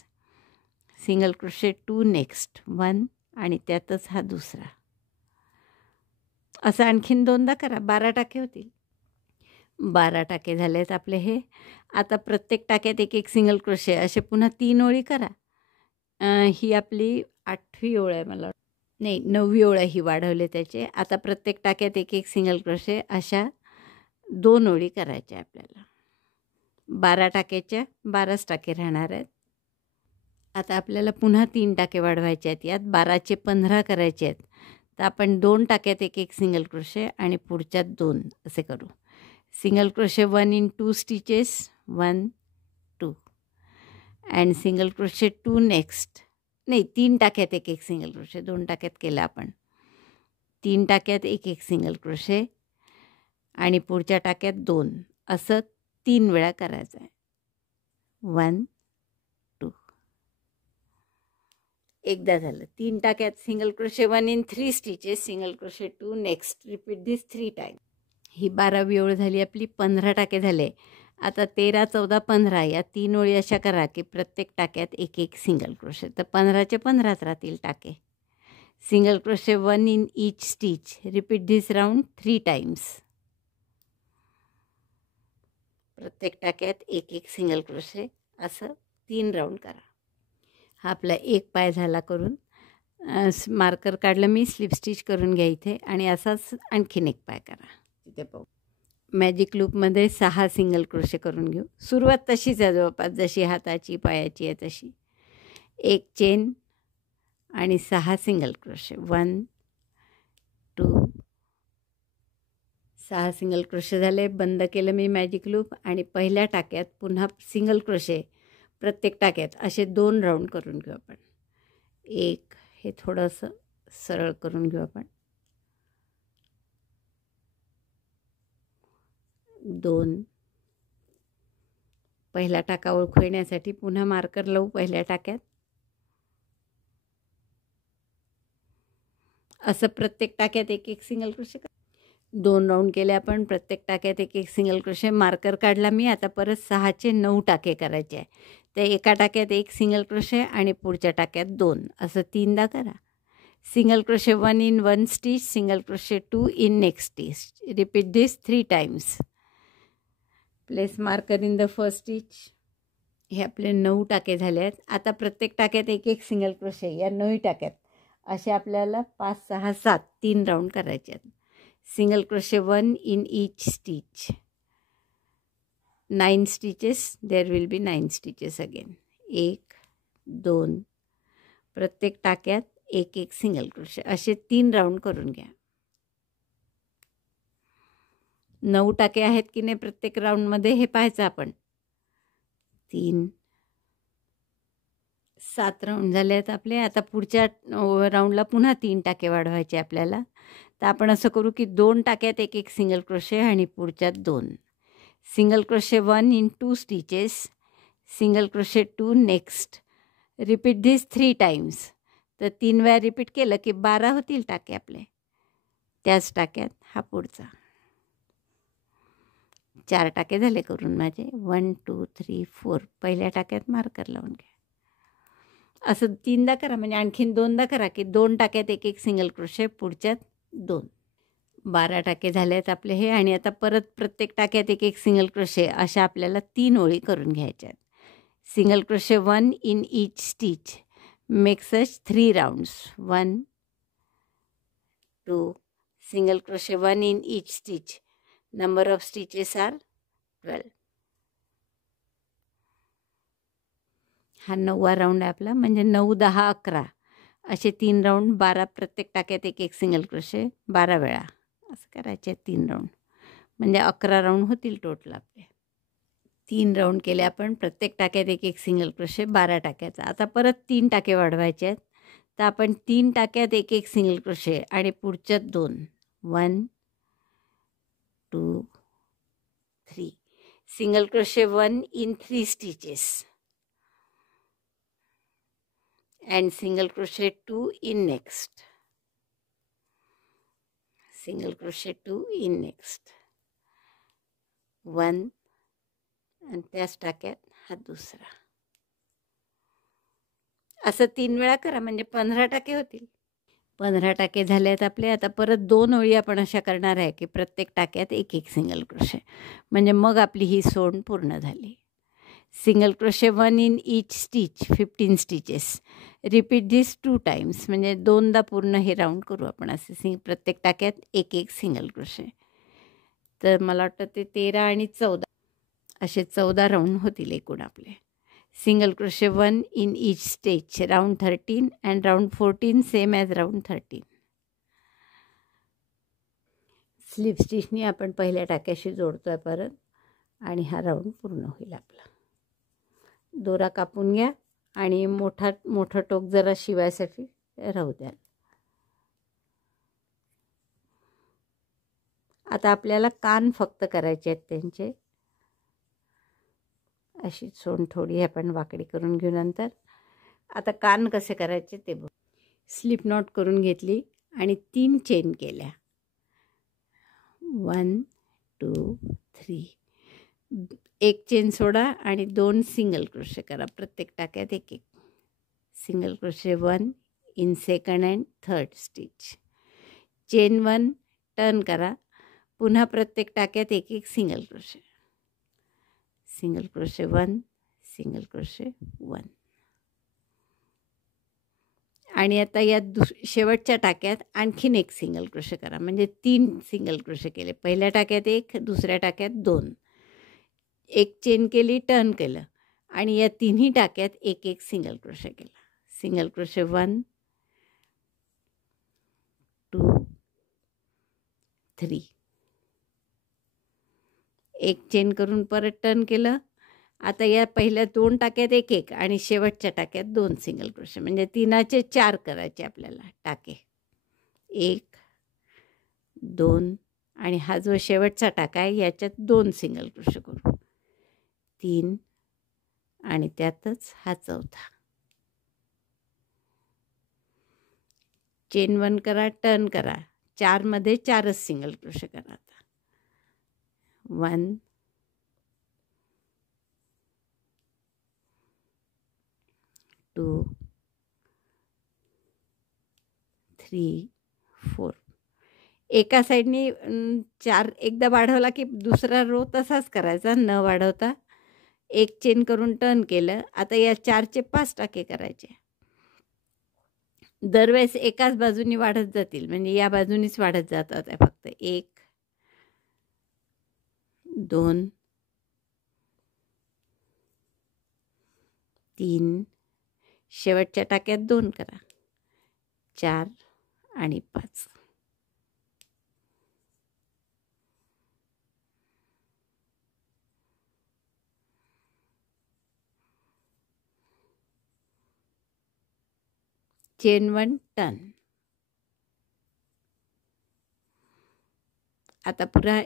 single crochet 2 next, 1 आणि त्यातच हा दुसरा. असं आणखीन 2दा करा. 12 टाके होतील. 12 टाके झाले आहेत आपले हे. आता प्रत्येक टाक्यात 1 सिंगल क्रोशे असे पुन्हा 3 ओळी करा. ही आपली 8वी ओळ आहे, मला नाही 9वी ओळ ही वाढवले त्याचे. आता प्रत्येक टाक्यात 1 सिंगल क्रोशे अशा 2 ओळी करायच्या आपल्याला. 12 टाक्याच्या 12च टाके राहणार आहेत. आता आपल्याला पुन्हा 3 टाके वाढवायचे आहेत. यात 12चे 15 करायचे आहेत. तर आपण 2 टाक्यात 1 सिंगल क्रोशे आणि पुढच्यात 2 असे करू. Single crochet 1 in 2 stitches, 1, 2 and single crochet 2 next. नाही, 3 टाक्यात 1 सिंगल क्रोशे. 2 टाक्यात केलं आपण. 3 टाक्यात 1 सिंगल क्रोशे आणि पुढच्या टाक्यात 2 असं 3 वेळा करायचं आहे. 1, 2. एकदा झालं. 3 टाक्यात single crochet 1 in 3 stitches, single crochet 2 next. Repeat this 3 times. ही 12वी ओळ झाली आपली. 15 टाके झाले. आता 13, 14, 15 या 3 ओळी अशा करा की प्रत्येक टाक्यात 1 सिंगल क्रोशे. तर 15चे 15च राहतील टाके. Single crochet 1 in each stitch. Repeat this round 3 times. प्रत्येक टाक्यात 1 सिंगल क्रोशे असं 3 राऊंड करा. हा आपला एक पाय झाला करून. मार्कर काढलं मी, स्लिप स्टिच करून घ्या इथे आणि असाच आणखीन एक पाय करा. तिथे पाहू मॅजिक लूपमध्ये 6 सिंगल क्रोशे करून घेऊ. सुरुवात तशीच आहे जवळपास जशी हाताची पायाची आहे तशी. एक चेन आणि 6 सिंगल क्रोशे. 1 2 6 सिंगल क्रोशे झाले. बंद केलं मी मॅजिक लूप आणि पहिल्या टाक्यात पुन्हा सिंगल क्रोशे प्रत्येक टाक्यात असे 2 राऊंड करून घेऊ आपण. एक हे थोडंसं सरळ करून घेऊ आपण. 2 पहिला टाका ओळखू येण्यासाठी पुन्हा मार्कर लावू पहिल्या टाक्यात. असं प्रत्येक टाक्यात एक एक सिंगल क्रोशे. 2 राऊंड केले आपण. प्रत्येक टाक्यात एक एक सिंगल क्रोशे. मार्कर काढला मी. आता परत 6चे 9 टाके करायचे आहे. ते एका टाक्यात एक सिंगल क्रोशे आणि पुढच्या टाक्यात 2 असं 3दा करा. Single crochet 1 in 1 stitch, single crochet 2 in next stitch. Repeat this 3 times. Place marker in the first stitch. हे आपले 9 टाके झाले आहेत. आता प्रत्येक टाक्यात एक एक सिंगल क्रोशे या 9 टाक्यात असे आपल्याला 5 6 7 3 राऊंड करायचे आहेत. Single crochet 1 in each stitch. 9 stitches. There will be 9 stitches again. 1 2 प्रत्येक टाक्यात एक एक सिंगल क्रोशे असे 3 राऊंड करून घ्या. 9 टाके आहेत की नाही प्रत्येक राऊंडमध्ये हे पाहायचं आपण. 3 7 राऊंड झाले आहेत आपले. आता पुढच्या राऊंडला पुन्हा 3 टाके वाढवायचे आपल्याला. तर आपण असं करू की 2 टाक्यात एक एक सिंगल क्रोशे आणि पुढच्यात 2. Single crochet 1 in 2 stitches. Single crochet 2 next. Repeat this 3 times. तर 3 वेळा रिपीट केलं की 12 होतील टाके आपले. त्याच टाक्यात हा पुढचा. 4 टाके झाले करून माझे. 1 2 3 4 पहिल्या टाक्यात मार्कर लावून घ्या. असं 3दा करा म्हणजे आणखीन 2दा करा की 2 टाक्यात एक एक सिंगल क्रोशे पुढच्यात 2. 12 टाके झाले आहेत आपले हे. आणि आता परत प्रत्येक टाक्यात एक एक सिंगल क्रोशे अशा आपल्याला 3 ओळी करून घ्यायच्या आहेत. Single crochet 1 in each stitch. Make such 3 rounds. 1 2 single crochet 1 in each stitch. Number of stitches are 12. हा 9वा राऊंड आहे आपला. म्हणजे 9 10 11 असे 3 राऊंड. 12 प्रत्येक टाक्यात एक एक सिंगल क्रोशे 12 वेळा असं करायचे 3 राऊंड. म्हणजे 11 राऊंड होतील टोटल आपले. 3 राऊंड केले आपण. प्रत्येक टाक्यात एक एक सिंगल क्रोशे 12 टाक्याचा. आता परत 3 टाके वाढवायचे आहेत. तर आपण 3 टाक्यात एक एक सिंगल क्रोशे आणि पुढच्यात 2. 1 2 3 single crochet 1 in 3 stitches. And single crochet 2 in next. Single crochet 2 in next. 1 आणि त्याच टाक्यात हा दुसरा. असं 3 वेळा करा म्हणजे 15 टाके होतील. 15 टाके झाले आहेत आपले. आता परत 2 ओळी आपण अशा करणार आहे की प्रत्येक टाक्यात एक एक सिंगल क्रोशे. म्हणजे मग आपली ही सोंड पूर्ण झाली. Single crochet 1 in each stitch. 15 stitches. Repeat this 2 times. म्हणजे 2दा पूर्ण हे राऊंड करू आपण असे. प्रत्येक टाक्यात एक एक सिंगल क्रोशे. तर मला वाटतं ते 13 आणि 14 असे 14 राऊंड होतील एकूण आपले. Single crochet 1 in each stitch. Round 13 and round 14 same as round 13. Slip स्टिचनी आपण पहिल्या टाक्याशी जोडतो आहे परत आणि हा राऊंड पूर्ण होईल आपला. दोरा कापून घ्या आणि मोठं टोक जरा शिवायसाठी राहू द्या. आता आपल्याला कान फक्त करायचे आहेत त्यांचे. अशी सोंड थोडी आपण वाकडी करून घेऊ नंतर. आता कान कसे करायचे ते बघ. स्लिप नॉट करून घेतली आणि 3 चेन केल्या. 1 2 3 एक चेन सोडा आणि 2 सिंगल क्रोशे करा. प्रत्येक टाक्यात एक एक single crochet 1 in second and third stitch. Chain 1 turn करा. पुन्हा प्रत्येक टाक्यात एक एक single crochet. Single crochet 1 single crochet 1 आणि आता या शेवटच्या टाक्यात आणखीन एक सिंगल क्रोशे करा. म्हणजे 3 सिंगल क्रोशे केले. पहिल्या टाक्यात 1, दुसऱ्या टाक्यात 2, एक चेन केली, टर्न केलं आणि या तिन्ही टाक्यात एक एक सिंगल क्रोशे केला. सिंगल क्रोशे 1 2 3, एक चेन करून परत टर्न केलं. आता या पहिल्या 2 टाक्यात एक एक आणि शेवटच्या टाक्यात 2 सिंगल क्रोशे. म्हणजे 3चे 4 करायचे आपल्याला टाके. 1 2 आणि हा जो शेवटचा टाका आहे याच्यात 2 सिंगल क्रोशे करू. 3 आणि त्यातच हा चौथा. चेन 1 करा, टर्न करा. 4 मध्ये 4च सिंगल क्रोशे करा. आता 1 2 3 4. एका साईडनी 4 एकदा वाढवला की दुसरा रो तसाच करायचा न वाढवता. एक चेन करून टर्न केलं. आता या 4चे 5 टाके करायचे. दरवेळेस एकाच बाजूनी वाढत जातील. म्हणजे या बाजूनीच वाढत जातात आहे फक्त. 1 2 3, शेवटच्या टाक्यात 2 करा. 4 आणि 5. Chain 1 turn. आता पुन्हा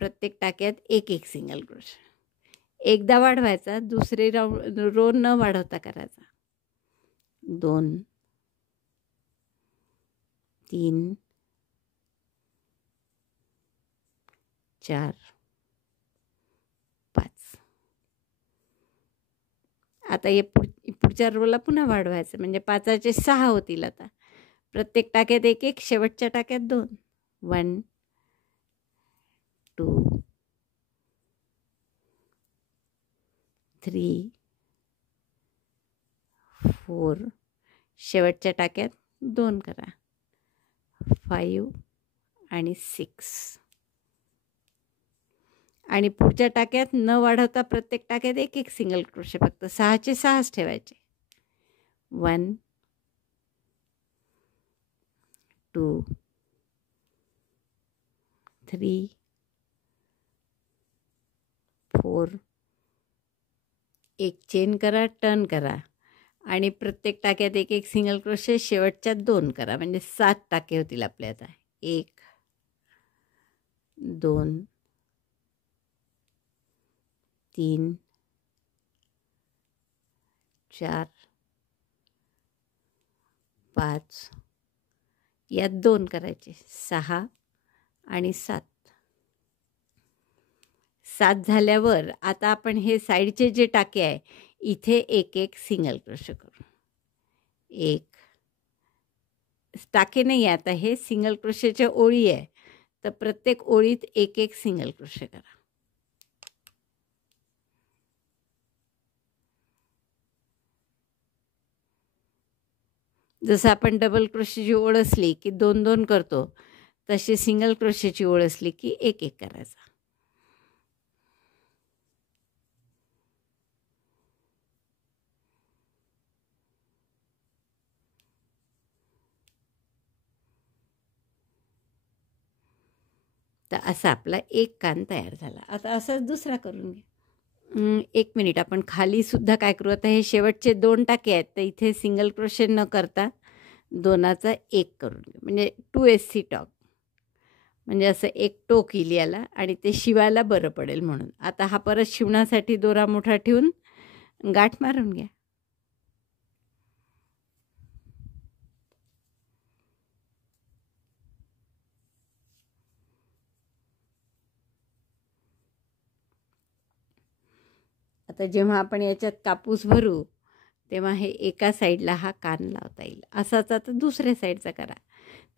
प्रत्येक टाक्यात एक एक सिंगल क्रोशे. एकदा वाढवायचा, दुसरे रो न वाढवता करायचा. 2 3 4 5. आता हे पुढच्या रोला पुन्हा वाढवायचं. म्हणजे 5चे 6 होतील. आता प्रत्येक टाक्यात एक एक, शेवटच्या टाक्यात 2. 1 2 3 4, शेवटच्या टाक्यात 2 करा. 5 आणि 6. आणि पुढच्या टाक्यात न वाढवता प्रत्येक टाक्यात एक एक सिंगल क्रोशे. फक्त 6चे 6च ठेवायचे. 1 2 3 4, एक चेन करा, टर्न करा आणि प्रत्येक टाक्यात एक एक सिंगल क्रोशे. शेवटच्यात 2 करा. म्हणजे 7 टाके होतील आपले. आता 1 2 3 4 5, यात 2 करायचे. 6 आणि 7. 7 झाल्यावर आता आपण हे साईडचे जे टाके आहे इथे एक एक सिंगल क्रोशे करू. एक टाके नाही आहे आता, हे सिंगल क्रोशेच्या ओळी आहे. तर प्रत्येक ओळीत एक एक सिंगल क्रोशे करा. जसं आपण डबल क्रोशेची ओळ असली की 2-2 करतो, तशी सिंगल क्रोशेची ओळ असली की एक एक करायचा. तर असा आपला एक कान तयार झाला. आता असाच दुसरा करून घ्या. 1 मिनिट, आपण खाली सुद्धा काय करू. आता हे शेवटचे 2 टाके आहेत, तर इथे सिंगल क्रोशे न करता 2चा 1 करून घेऊ. म्हणजे 2SC टॉक. म्हणजे असं एक टोक येईल याला आणि ते शिवायला बरं पडेल म्हणून. आता हा परत शिवण्यासाठी दोरा मोठा ठेवून गाठ मारून घ्या. आता जेव्हा आपण याच्यात कापूस भरू तेव्हा हे एका साईडला हा कान लावता येईल. असाच आता दुसऱ्या साईडचा करा.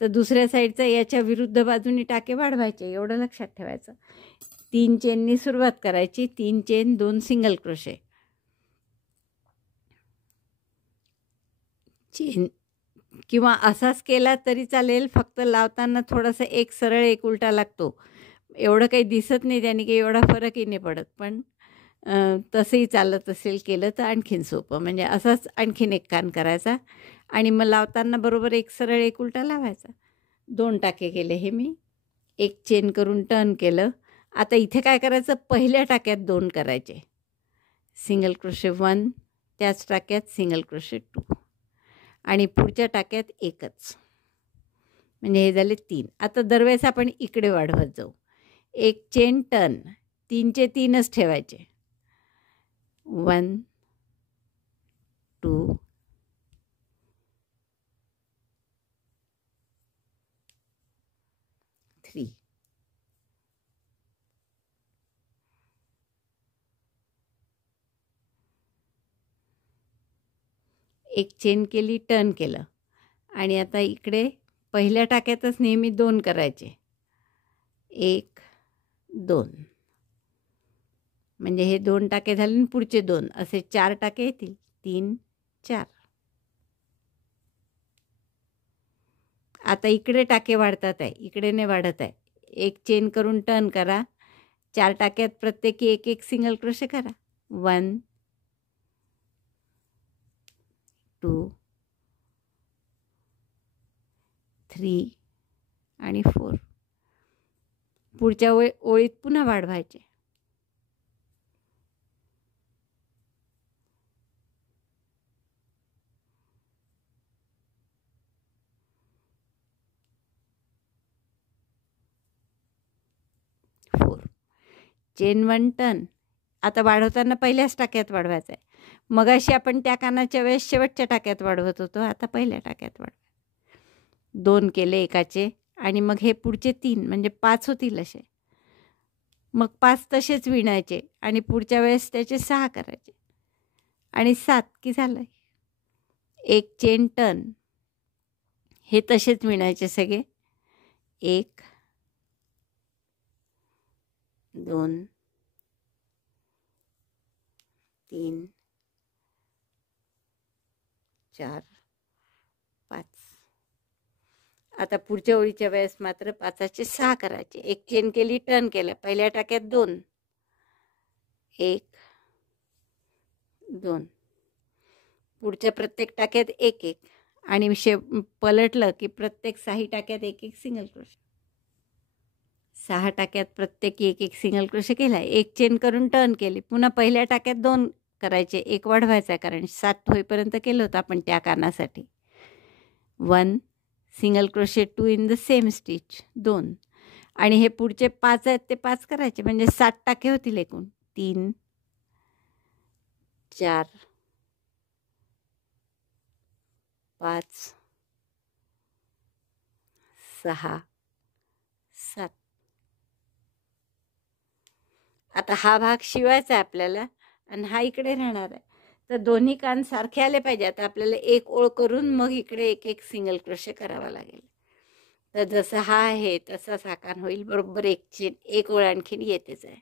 तर दुसऱ्या साईडचा याच्या विरुद्ध बाजूनी टाके वाढवायचे, एवढं लक्षात ठेवायचं. 3 चेननी सुरुवात करायची. 3 चेन 2 सिंगल क्रोशे. किंवा असाच केला तरी चालेल, फक्त लावताना थोडासा एक सरळ एक उलटा लागतो. एवढं काही दिसत नाही, त्याने काही एवढा फरकही नाही पडत. पण तसंही चालत असेल केलं तर आणखीन सोपं. म्हणजे असाच आणखीन एक कान करायचा आणि मग लावताना बरोबर एक सरळ एक उलटा लावायचा. 2 टाके केले हे मी. एक चेन करून टर्न केलं. आता इथे काय करायचं, पहिल्या टाक्यात 2 करायचे. सिंगल क्रोशे 1, त्याच टाक्यात सिंगल क्रोशे 2 आणि पुढच्या टाक्यात एकच. म्हणजे हे झाले 3. आता दरवेळेस आपण इकडे वाढवत जाऊ. एक चेन टर्न, 3चे 3च ठेवायचे. 1 2 3. एक चेन केली, टर्न केलं आणि आता इकडे पहिल्या टाक्यातच नेहमी 2 करायचे. 1 2 म्हणजे हे 2 टाके झाले आणि पुढचे 2 असे 4 टाके येतील. 3 4. आता इकडे टाके वाढतात आहे, इकडे नाही वाढत आहे. एक चेन करून टर्न करा. 4 टाक्यात प्रत्येकी एक एक सिंगल क्रोशे करा. 1 2 3 आणि 4. पुढच्या ओळीत पुन्हा वाढवायचे. Chain 1 turn. आता वाढवताना पहिल्याच टाक्यात वाढवायचं आहे. मगाशी आपण त्या कानाच्या वेळेस शेवटच्या टाक्यात वाढवत होतो, आता पहिल्या टाक्यात वाढवायचं. 2 केले एकाचे आणि मग हे पुढचे 3 म्हणजे 5 होतील असे. मग 5 तसेच विणायचे आणि पुढच्या वेळेस त्याचे 6 करायचे आणि 7 की झालं. एक चेन टर्न, हे तसेच विणायचे सगळे. 1 2 3 4 5. आता पुढच्या ओळीच्या वेळेस मात्र 5चे 6 करायचे. एक चेन केली, टर्न केलं. पहिल्या टाक्यात 2 1 2. पुढच्या प्रत्येक टाक्यात एक एक आणि पलटलं की प्रत्येक 6 टाक्यात एक एक सिंगल क्रोशे. 6 टाक्यात प्रत्येकी एक एक सिंगल क्रोशे केला. एक चेन करून टर्न केली. पुन्हा पहिल्या टाक्यात 2 करायचे, एक वाढवायचा, कारण 7 होईपर्यंत केलं होतं आपण त्या कानासाठी. 1 single crochet 2 in the same stitch 2 आणि हे पुढचे 5 आहेत ते 5 करायचे, म्हणजे 7 टाके होतील एकूण. 3 4 5 6 7. आता हा भाग शिवायचा आहे आपल्याला आणि हा इकडे राहणार आहे. तर दोन्ही कान सारखे आले पाहिजे. आता आपल्याला एक ओळ करून मग इकडे एक एक सिंगल क्रोशे करावा लागेल. तर जसं हा आहे तसाच हा कान होईल. बरोबर एक चेन, एक ओळ आणखीन येतेच आहे.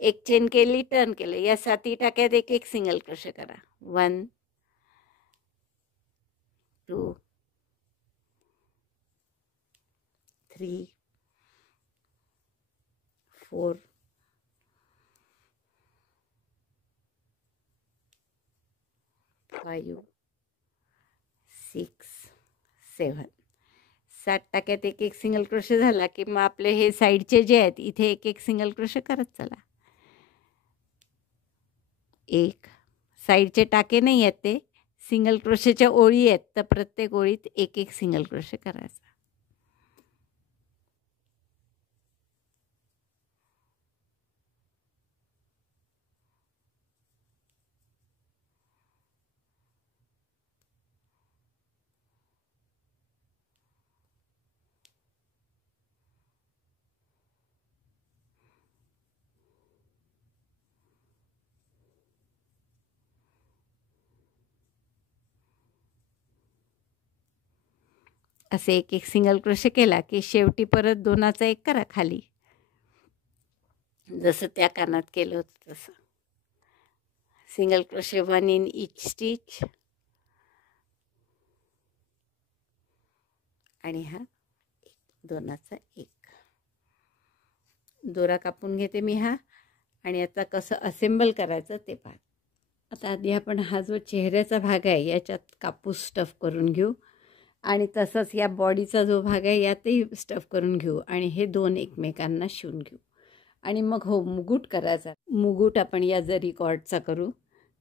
एक चेन केली, टर्न केलं. या 7 टाक्यात एक एक सिंगल क्रोशे करा. 1 2 3 4 5 6 7. 7 टाक्यात एक एक सिंगल क्रोशे झाला की मग आपले हे साईडचे जे आहेत इथे एक एक सिंगल क्रोशे करत चला. 1 साईडचे टाके नाही आहेत, ते सिंगल क्रोशेच्या ओळी आहेत, तर प्रत्येक ओळीत एक एक सिंगल क्रोशे करायचा. असे एक एक सिंगल क्रोशे केला की शेवटी परत 2चा एक करा खाली, जसं त्या कानात केलं होतं तसं. Single crochet 1 in each stitch. आणि हा 2चा 1 दोरा कापून घेते मी हा. आणि आता कसं असेंबल करायचं ते पहा. आता आधी आपण हा जो चेहऱ्याचा भाग आहे याच्यात कापूस स्टफ करून घेऊ आणि तसंच या बॉडीचा जो भाग आहे यातही स्टफ करून घेऊ आणि हे दोन एकमेकांना शिवून घेऊ. आणि मग हो मुकुट करायचा. मुकुट आपण या जरी कॉर्डचा करू.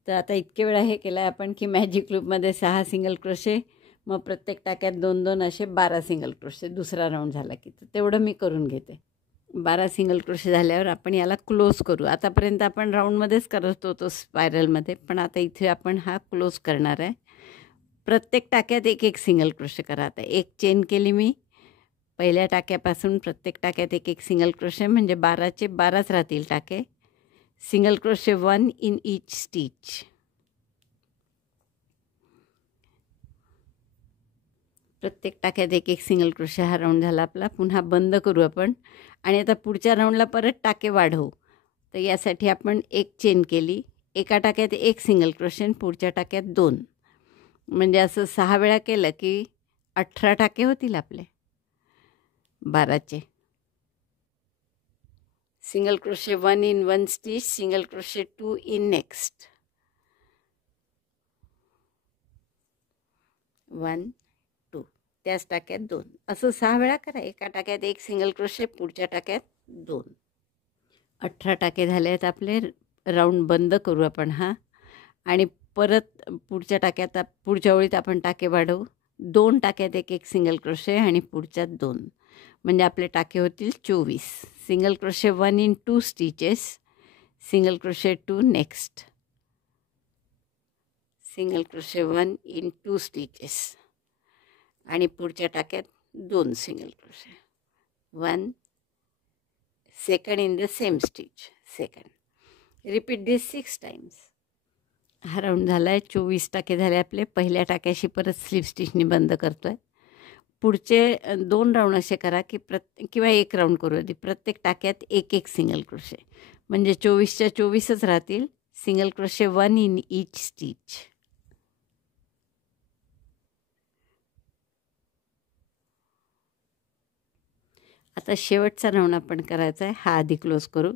तर आता इतके वेळा हे केलं आहे आपण की मॅजिक लूपमध्ये 6 सिंगल क्रोशे, मग प्रत्येक टाक्यात 2-2 असे 12 सिंगल क्रोशे. दुसरा राऊंड झाला की तेवढं मी करून घेते. 12 सिंगल क्रोशे झाल्यावर आपण याला क्लोज करू. आतापर्यंत आपण राऊंडमध्येच करत होतो स्पायरलमध्ये, पण आता इथे आपण हा क्लोज करणार आहे. प्रत्येक टाक्यात एक सिंगल क्रोशे करा. आता एक चेन केली मी पहिल्या टाक्यापासून. प्रत्येक टाक्यात एक सिंगल क्रोशे म्हणजे 12चे 12च राहतील टाके. Single crochet 1 in each stitch. प्रत्येक टाक्यात एक सिंगल क्रोशे. हा राऊंड झाला आपला. पुन्हा बंद करू आपण आणि आता पुढच्या राऊंडला परत टाके वाढवू. तर यासाठी आपण एक चेन केली. एका टाक्यात एक सिंगल क्रोशे, पुढच्या टाक्यात 2, म्हणजे असं 6 वेळा केलं की 18 टाके होतील आपले 12चे. Single crochet 1 in 1 stitch, single crochet 2 in next. 1 2, त्याच टाक्यात 2, असं 6 वेळा करा. एका टाक्यात एक सिंगल क्रोशे, पुढच्या टाक्यात 2. 18 टाके झाले आहेत आपले. राऊंड बंद करू आपण हा आणि परत पुढच्या टाक्यात पुढच्या ओळीत आपण टाके वाढवू. 2 टाक्यात एक सिंगल क्रोशे आणि पुढच्यात 2, म्हणजे आपले टाके होतील 24. Single crochet 1 in 2 stitches, single crochet 2 next. Single crochet 1 in 2 stitches आणि पुढच्या टाक्यात 2 single crochet. 1 second in the same stitch, second. Repeat this 6 times. हा राऊंड झाला आहे. 24 टाके झाले आपले. पहिल्या टाक्याशी परत स्लीप स्टिचनी बंद करतो आहे. पुढचे 2 राऊंड असे करा की किंवा 1 राऊंड करू आधी. प्रत्येक टाक्यात एक सिंगल क्रोशे, म्हणजे 24च्या 24च राहतील. Single crochet 1 in each stitch. आता शेवटचा राऊंड आपण करायचा आहे. हा आधी क्लोज करू.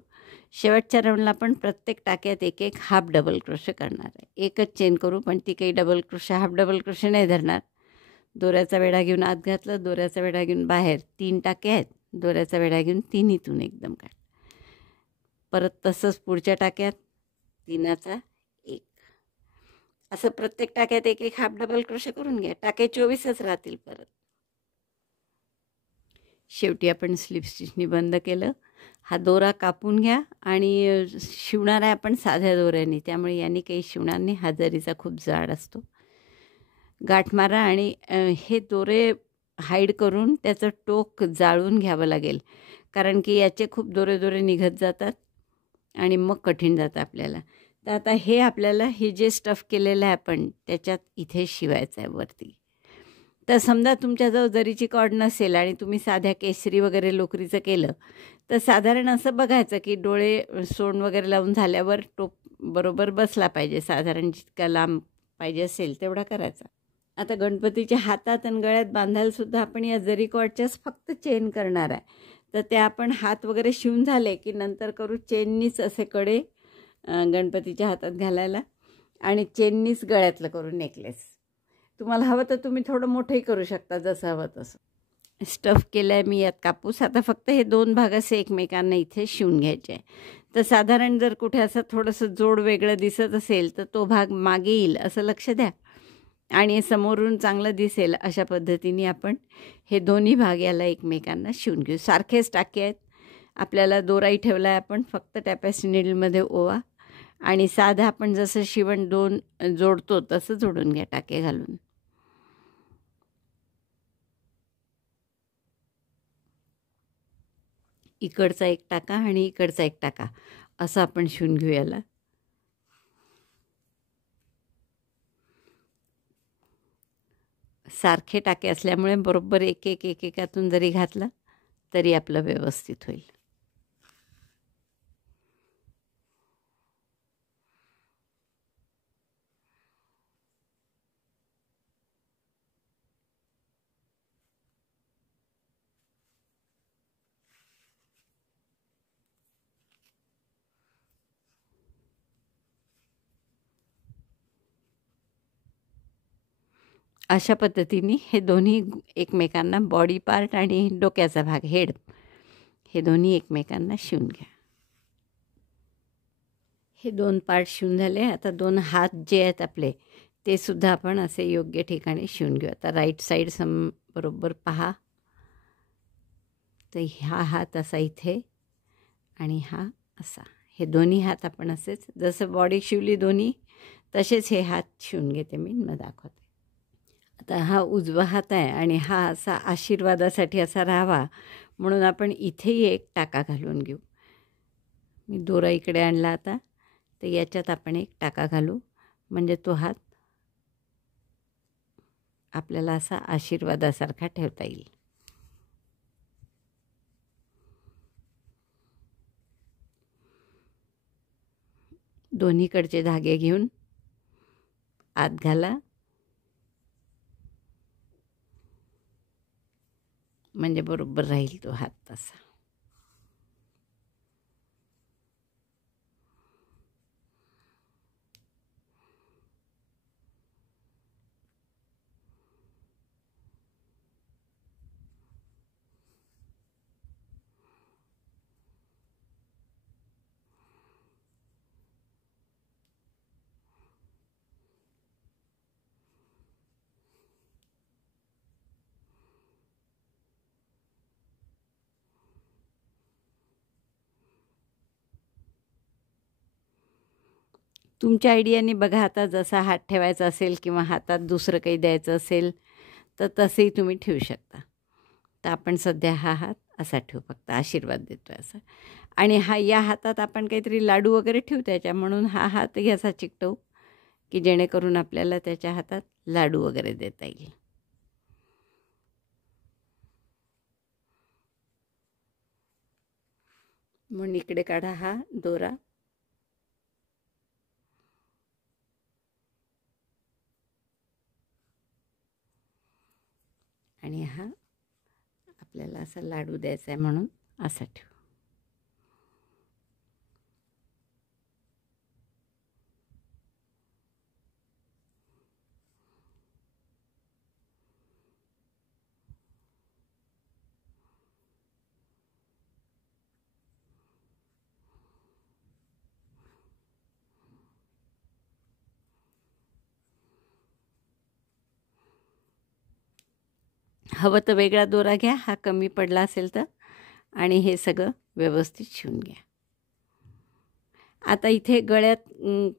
शेवटच्या राऊंडला आपण प्रत्येक टाक्यात एक हाफ डबल क्रोशे करणार आहे. एकच चेन करू, पण ती काही double crochet half double crochet नाही धरणार. दोऱ्याचा वेढा घेऊन आत घातलं, दोऱ्याचा वेढा घेऊन बाहेर. 3 टाके आहेत. दोऱ्याचा वेढा घेऊन तिन्हीतून एकदम काढ. परत तसंच पुढच्या टाक्यात 3चा 1, असं प्रत्येक टाक्यात एक हाफ डबल क्रोशे करून घ्या. टाके 24च राहतील. परत शेवटी आपण स्लीप स्टिचनी बंद केलं. हा दोरा कापून घ्या आणि शिवणार आहे आपण साध्या दोऱ्याने, त्यामुळे यांनी काही शिवणार नाही. हा जरीचा खूप जाड असतो. गाठ मारा आणि हे दोरे हाईड करून त्याचं टोक जाळून घ्यावं लागेल, कारण की याचे खूप दोरे निघत जातात आणि मग कठीण जातं आपल्याला. तर आता हे आपल्याला हे जे स्टफ केलेलं आहे आपण त्याच्यात इथे शिवायचं आहे वरती. तर समजा तुमच्याजवळ जरीची कॉर्ड नसेल आणि तुम्ही साध्या केसरी वगैरे लोकरीचं केलं तर साधारण असं बघायचं की डोळे सोंड वगैरे लावून झाल्यावर टोप बरोबर बसला पाहिजे. साधारण जितका लांब पाहिजे असेल तेवढा करायचा. आता गणपतीच्या हातात आणि गळ्यात बांधायलासुद्धा आपण या जरी कॉर्डच्याच फक्त चेन करणार आहे. तर त्या आपण हात वगैरे शिवून झाले की नंतर करू चेननीच असे कडे गणपतीच्या हातात घालायला आणि चेननीच गळ्यातलं करू नेकलेस. तुम्हाला हवं तर तुम्ही थोडं मोठंही करू शकता, जसं हवं तसं. स्टफ केलं आहे मी यात कापूस. आता फक्त हे 2 भाग असे एकमेकांना इथे शिवून घ्यायचे आहे. तर साधारण जर कुठे असं थोडंसं जोड वेगळं दिसत असेल तर तो भाग मागे येईल असं लक्ष द्या आणि समोरून चांगलं दिसेल अशा पद्धतीने आपण हे दोन्ही भाग याला एकमेकांना शिवून घेऊ. सारखेच टाके आहेत. आपल्याला दोराही ठेवला आहे आपण, फक्त टॅपेस्ट्री नीडलमध्ये ओवा आणि साधं आपण जसं शिवण 2 जोडतो तसं जोडून घ्या टाके घालून. इकडचा एक टाका आणि इकडचा एक टाका असं आपण शिवून घेऊ याला. सारखे टाके असल्यामुळे बरोबर एकेकातून जरी घातलं तरी आपलं व्यवस्थित होईल. अशा पद्धतीने हे दोन्ही एकमेकांना बॉडी पार्ट आणि डोक्याचा भाग हेड हे दोन्ही एकमेकांना शिवून घ्या. हे 2 पार्ट शिवून झाले. आता 2 हात जे आहेत आपले ते सुद्धा आपण असे योग्य ठिकाणी शिवून घेऊ. आता राईट साईड बरोबर पहा. तर हा हात असा इथे आणि हा असा. हे दोन्ही हात आपण असेच जसं बॉडी शिवली दोन्ही तसेच हे हात शिवून घेते मी मग दाखवते. आता हा उजवा हात आहे आणि हा असा आशीर्वादासाठी असा राहावा म्हणून आपण इथेही एक टाका घालून घेऊ. मी दोरा इकडे आणला आता. तर याच्यात आपण एक टाका घालू म्हणजे तो हात आपल्याला असा आशीर्वादासारखा ठेवता येईल. दोन्हीकडचे धागे घेऊन आत घाला म्हणजे बरोबर राहील तो हात तसा. तुमच्या आयडियाने बघा. आता जसा हात ठेवायचा असेल किंवा हातात दुसरं काही द्यायचं असेल तर तसंही तुम्ही ठेवू शकता. तर आपण सध्या हा हात असा ठेवू, फक्त आशीर्वाद देतो आहे असं. आणि या हातात आपण काहीतरी लाडू वगैरे ठेवू त्याच्या, म्हणून हा हातही असा चिकटवू की जेणेकरून आपल्याला त्याच्या हातात लाडू वगैरे देता येईल. म्हणून इकडे काढा हा दोरा आणि हा आपल्याला असा लाडू द्यायचा आहे म्हणून असा ठेवू. हवं तर वेगळा दोरा घ्या, हा कमी पडला असेल तर, आणि हे सगळं व्यवस्थित शिवून घ्या. आता इथे गळ्यात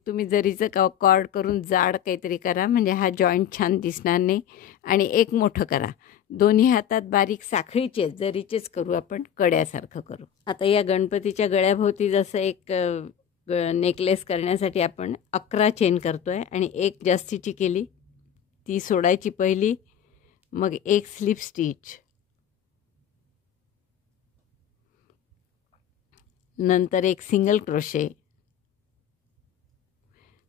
तुम्ही जरीचं कॉर्ड करून जाड काहीतरी करा म्हणजे हा जॉईंट छान दिसणार नाही. आणि एक मोठं करा. दोन्ही हातात बारीक साखळीचे जरीचेच करू आपण, कड्यासारखं करू. आता या गणपतीच्या गळ्याभोवती जसं एक नेकलेस करण्यासाठी आपण 11 चेन करतो आहे आणि एक जास्तीची केली ती सोडायची पहिली, मग एक स्लिप स्टिच, नंतर एक single crochet,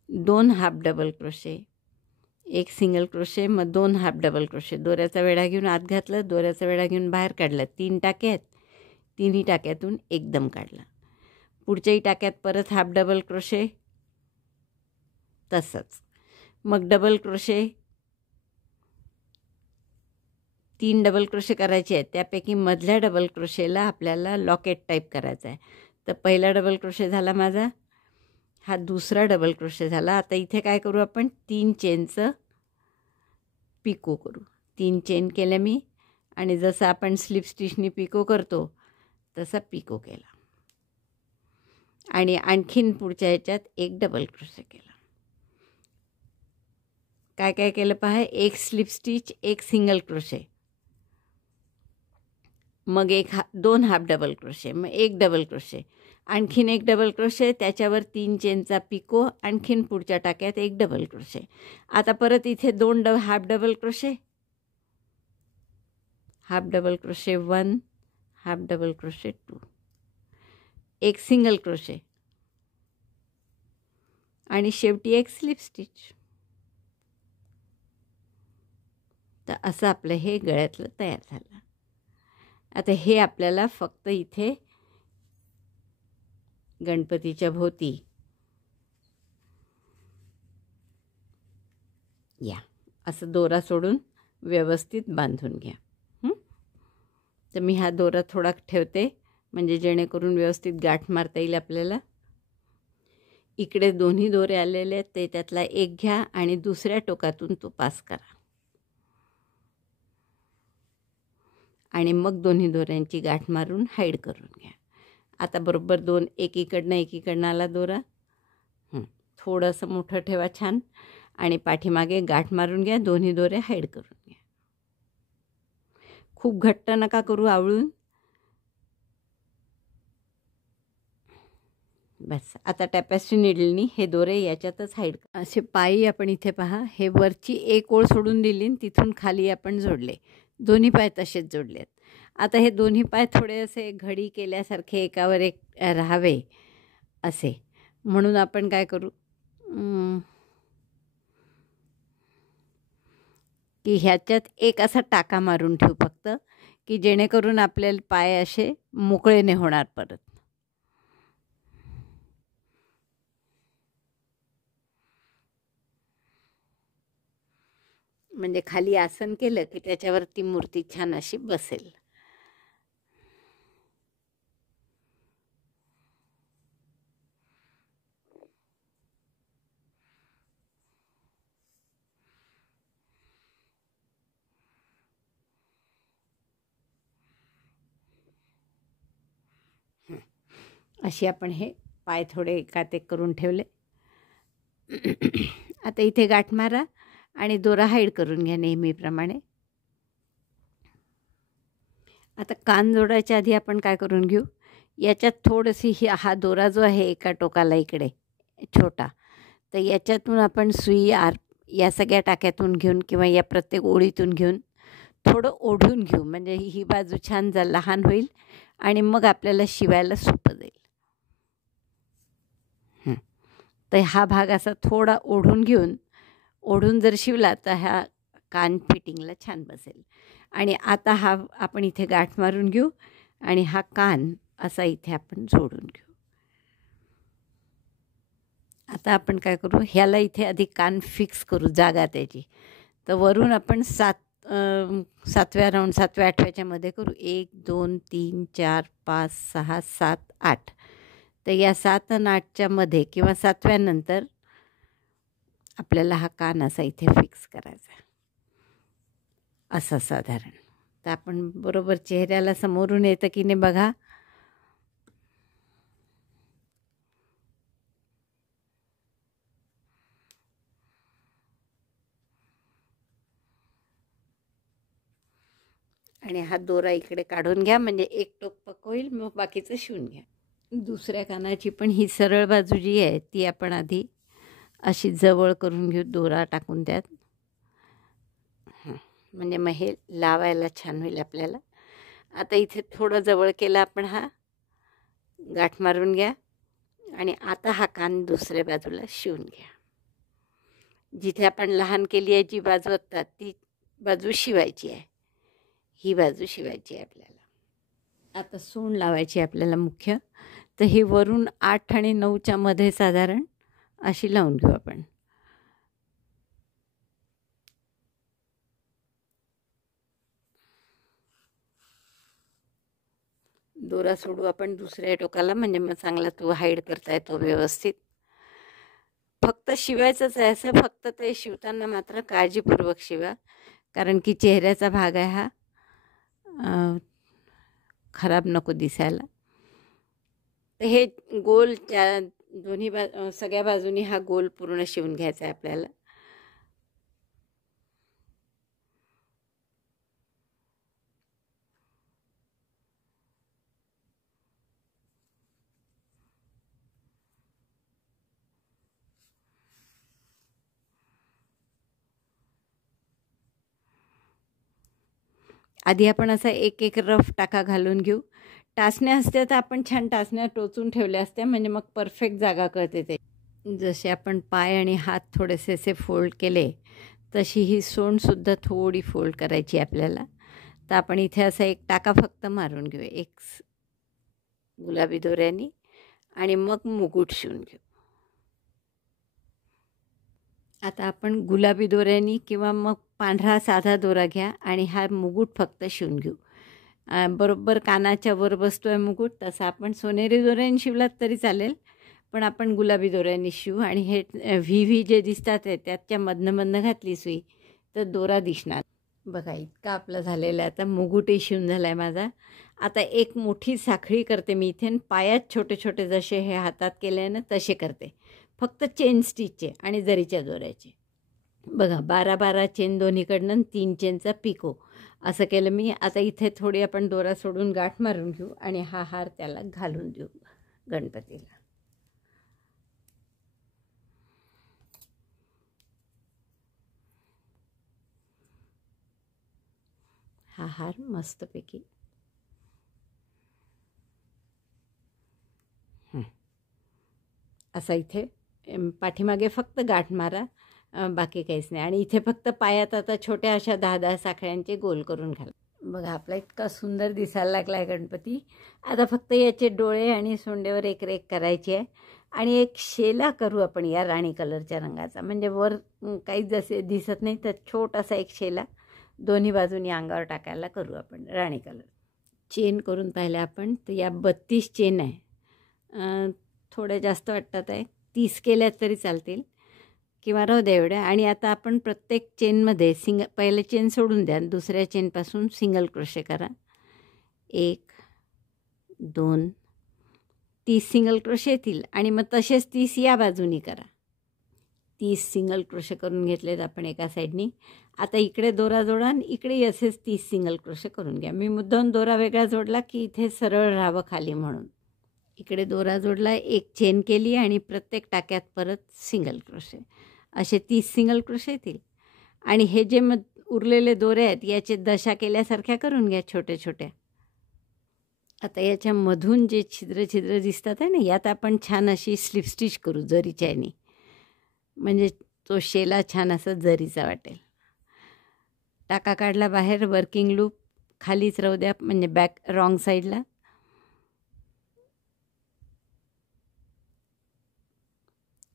2 half double crochet, एक सिंगल क्रोशे, मग 2 हाफ डबल क्रोशे. दोऱ्याचा वेढा घेऊन आत घातलं, दोऱ्याचा वेढा घेऊन बाहेर काढलं. 3 टाके आहेत, तिन्ही टाक्यातून एकदम काढला. पुढच्याही टाक्यात परत हाफ डबल क्रोशे, तसंच. मग डबल क्रोशे, 3 डबल क्रोशे करायचे आहेत. त्यापैकी मधल्या डबल क्रोशेला आपल्याला लॉकेट टाईप करायचा आहे. तर पहिला डबल क्रोशे झाला माझा, हा दुसरा डबल क्रोशे झाला. आता इथे काय करू आपण, 3 चेनचं पिको करू. 3 चेन केल्या मी आणि जसं आपण स्लिप स्टिचनी पिको करतो तसा पिको केला आणि आणखीन पुढच्या ह्याच्यात एक डबल क्रोशे केला. काय काय केलं पहा, एक स्लिप स्टिच, एक सिंगल क्रोशे, मग 2 हाफ डबल क्रोशे, मग एक डबल क्रोशे, आणखीन एक डबल क्रोशे, त्याच्यावर 3 चेनचा पिको, आणखीन पुढच्या टाक्यात एक डबल क्रोशे. आता परत इथे 2 half double crochet, half double crochet 1, half double crochet 2, एक सिंगल क्रोशे आणि शेवटी एक स्लिप स्टिच. तर असं आपलं हे गळ्यातलं तयार झालं. आता हे आपल्याला फक्त इथे गणपतीच्या भोवती असं दोरा सोडून व्यवस्थित बांधून घ्या. तर मी हा दोरा थोडा ठेवते म्हणजे जेणेकरून व्यवस्थित गाठ मारता येईल आपल्याला. इकडे दोन्ही दोरे आलेले आहेत ते त्यातला एक घ्या आणि दुसऱ्या टोकातून तो पास करा आणि मग दोन्ही दोऱ्यांची गाठ मारून हाईड करून घ्या. आता बरोबर दोन एकीकडनं आला दोरा. थोडंसं मोठं ठेवा छान आणि पाठीमागे गाठ मारून घ्या. दोन्ही दोरे हाईड करून घ्या. खूप घट्ट नका करू आवळून. बस आता टॅपेस्ट्री निडलनी हे दोरे याच्यातच हाईड. असे पायी आपण इथे पहा, हे वरची एक ओळ सोडून दिली तिथून खाली आपण जोडले. दोन्ही पाय तसेच जोडलेत. आता हे दोन्ही पाय थोडे असे घडी केल्यासारखे एकावर एक राहावे असे म्हणून आपण काय करू की ह्याच्यात एक असा टाका मारून ठेवू फक्त, की जेणेकरून आपल्याला पाय असे मोकळे नाही होणार परत. म्हणजे खाली आसन केलं की त्याच्यावरती मूर्ती छान अशी बसेल. अशी आपण हे पाय थोडे एकात-एक करून ठेवले. आता इथे गाठ मारा आणि दोरा हाईड करून घ्या नेहमीप्रमाणे. आता कान जोडायच्या आधी आपण काय करून घेऊ, याच्यात थोडीशी हा दोरा जो आहे एका टोकाला इकडे छोटा, तर याच्यातून आपण सुई या सगळ्या टाक्यातून घेऊन किंवा या प्रत्येक ओळीतून घेऊन थोडं ओढून घेऊ. म्हणजे ही बाजू छान लहान होईल आणि मग आपल्याला शिवायला सोपं जाईल. तर हा भाग असा थोडा ओढून जर शिवला तर हा कान फिटिंगला छान बसेल. आणि आता हा आपण इथे गाठ मारून घेऊ आणि हा कान असा इथे आपण जोडून घेऊ. आता आपण काय करू, ह्याला इथे आधी कान फिक्स करू जागा त्याची. तर वरून आपण 7व्या राऊंड 7व्या-8व्याच्या मध्ये करू. 1 2 3 4 5 6 7 8. तर या 7 आणि 8च्या मध्ये किंवा 7व्यानंतर आपल्याला हा कान असा इथे फिक्स करायचा असा साधारण. तर आपण बरोबर चेहऱ्याला समोरून येतं की नाही बघा. आणि हा दोरा इकडे काढून घ्या म्हणजे एक टोक पक्क होईल, मग बाकीचं शिवून घ्या. दुसऱ्या कानाची पण ही सरळ बाजू जी आहे ती आपण आधी अशी जवळ करून घेऊ दोरा टाकून त्यात. म्हणजे मग हे लावायला छान होईल आपल्याला. आता इथे थोडं जवळ केलं आपण, हा गाठ मारून घ्या आणि आता हा कान दुसऱ्या बाजूला शिवून घ्या. जिथे आपण लहान केली आहे जी बाजू असतात ती बाजू शिवायची आहे, ही बाजू शिवायची आहे आपल्याला. आता सोंड लावायची आपल्याला मुख्य. तर ही वरून 8 आणि 9च्या मध्ये साधारण अशी लावून घेऊ आपण. दोरा सोडू आपण दुसऱ्या टोकाला म्हणजे मग चांगला तो हाईड करता येतो व्यवस्थित. फक्त शिवायचंच आहे असं, फक्त ते शिवताना मात्र काळजीपूर्वक शिवा, कारण की चेहऱ्याचा भाग आहे हा, खराब नको दिसायला. तर हे गोल दोन्ही सगळ्या बाजूनी हा गोल पूर्ण शिवून घ्यायचा आहे आपल्याला. आधी आपण असा एक रफ टाका घालून घेऊ. टाचण्या असत्या तर आपण छान टाचण्या टोचून ठेवल्या असत्या म्हणजे मग परफेक्ट जागा कळते ते. जसे आपण पाय आणि हात थोडेसे असे फोल्ड केले तशी ही सोंडसुद्धा थोडी फोल्ड करायची आपल्याला. तर आपण इथे असा एक टाका फक्त मारून घेऊ एक गुलाबी दोऱ्यानी आणि मग मुकुट शिवून घेऊ. आता आपण गुलाबी दोऱ्यानी किंवा मग पांढरा साधा दोरा घ्या आणि हा मुकुट फक्त शिवून घेऊ. बरोबर कानाच्या वर बसतो आहे मुकुट, तसा आपण सोनेरी दोऱ्याने शिवलात तरी चालेल, पण आपण गुलाबी दोऱ्याने शिवू. आणि हे व्ही जे दिसतात आहे त्याच्या मधनं घातली सुई तर दोरा दिसणार. बघा इतका आपला झालेला आहे. आता मुकुटही शिवून झाला आहे माझा. आता एक मोठी साखळी करते मी इथे, पायात छोटे छोटे जसे हे हातात केले ना तसे करते, फक्त चेन स्टिचचे आणि जरीच्या दोऱ्याचे. बघा 12-12 चेन दोन्हीकडनं, 3 चेनचा पिको असं केलं मी. आता इथे थोडी आपण दोरा सोडून गाठ मारून घेऊ आणि हा हार त्याला घालून देऊ गणपतीला. हा हार मस्तपैकी असा इथे पाठीमागे फक्त गाठ मारा, बाकी काहीच नाही. आणि इथे फक्त पायात आता छोट्या अशा 10-10 साखळ्यांचे गोल करून घाला. बघा आपला इतका सुंदर दिसायला लागला आहे गणपती. आता फक्त याचे डोळे आणि सोंडेवर एक रेख करायची आहे आणि एक शेला करू आपण या राणी कलरच्या रंगाचा, म्हणजे वर काही जसे दिसत नाही तर छोटासा एक शेला दोन्ही बाजूनी अंगावर टाकायला करू आपण राणी कलर. चेन करून पाहिल्या आपण तर या 32 चेन आहे. थोड्या जास्त वाटतात आहे, 30 केल्या तरी चालतील किंवा राहू द्या एवढ्या. आणि आता आपण प्रत्येक चेनमध्ये पहिले चेन सोडून द्या, दुसऱ्या चेनपासून सिंगल क्रोशे करा. 1 2 30 सिंगल क्रोशे येतील आणि मग तसेच 30 या बाजूनी करा. 30 सिंगल क्रोशे करून घेतलेत आपण एका साईडनी. आता इकडे दोरा जोडा आणि इकडे असेच 30 सिंगल क्रोशे करून घ्या. मी मुद्दाम दोरा वेगळा जोडला की इथे सरळ राहावं खाली म्हणून. इकडे दोरा जोडला, एक चेन केली आणि प्रत्येक टाक्यात परत सिंगल क्रोशे, असे 30 सिंगल क्रोशे येतील. आणि हे जे उरलेले दोरे आहेत याचे दशा केल्यासारख्या करून घ्या छोट्या छोट्या. आता याच्यामधून जे छिद्र दिसतात आहे ना, यात आपण छान अशी स्लिप स्टिच करू जरीच्या याने, म्हणजे तो शेला छान असा जरीचा वाटेल. टाका काढला बाहेर, वर्किंग लूप खालीच राहू द्या, म्हणजे बॅक रॉंग साईडला.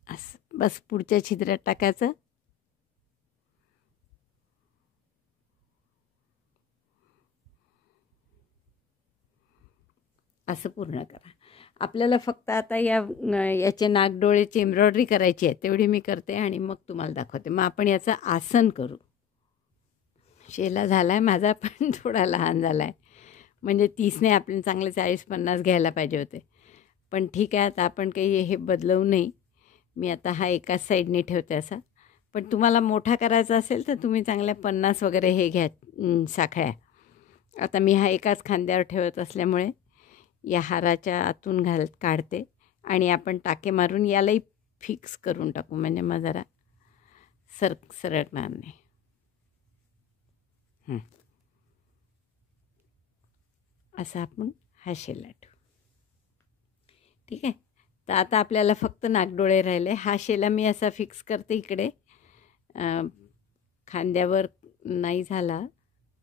असं बस पुढच्या छिद्रात टाकायचं. असं पूर्ण करा. आपल्याला फक्त आता याचे नागडोळेची एम्ब्रॉयडरी करायची आहे, तेवढी मी करते आणि मग तुम्हाला दाखवते. मग आपण याचं आसन करू. शेला झाला आहे माझा, पण थोडा लहान झाला आहे, म्हणजे 30ने आपण चांगले 40-50 घ्यायला पाहिजे होते. पण ठीक आहे, आता आपण काही हे बदलवू नाही. मी आता हा एकाच साईडने ठेवते असा. पण तुम्हाला मोठा करायचा असेल तर तुम्ही चांगल्या 50 वगैरे हे घ्या साखळ्या. आता मी हा एकाच खांद्यावर ठेवत असल्यामुळे या हाराच्या आतून काढते आणि आपण टाके मारून यालाही फिक्स करून टाकू, म्हणजे मग जरा सरकणार नाही. असा आपण हा शेला ठेवू. ठीक आहे. तर आता आपल्याला फक्त नागडोळे राहिले. हा शेला मी असा फिक्स करते इकडे, खांद्यावर नाही झाला,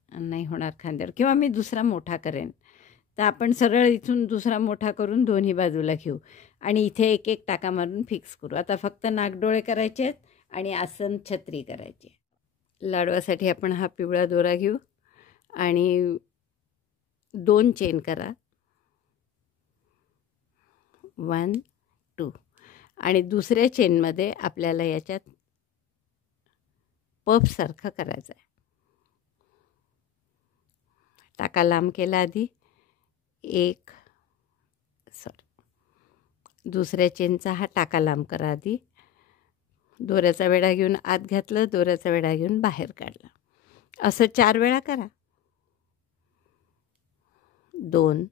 नाही होणार खांद्यावर, किंवा मी दुसरा मोठा करेन. तर आपण सरळ इथून दुसरा मोठा करून दोन्ही बाजूला घेऊ आणि इथे एक एक टाका मारून फिक्स करू. आता फक्त नागडोळे करायचे आहेत आणि आसन छत्री करायची. लाडवासाठी आपण हा पिवळा दोरा घेऊ आणि 2 चेन करा, 1 2, आणि दुसऱ्या चेनमध्ये आपल्याला याच्यात पफसारखं करायचं आहे. टाका लांब केला आधी, दुसऱ्या चेनचा हा टाका लांब करा आधी. दोऱ्याचा वेढा घेऊन आत घातलं, दोऱ्याचा वेढा घेऊन बाहेर काढला. असं 4 वेळा करा. 2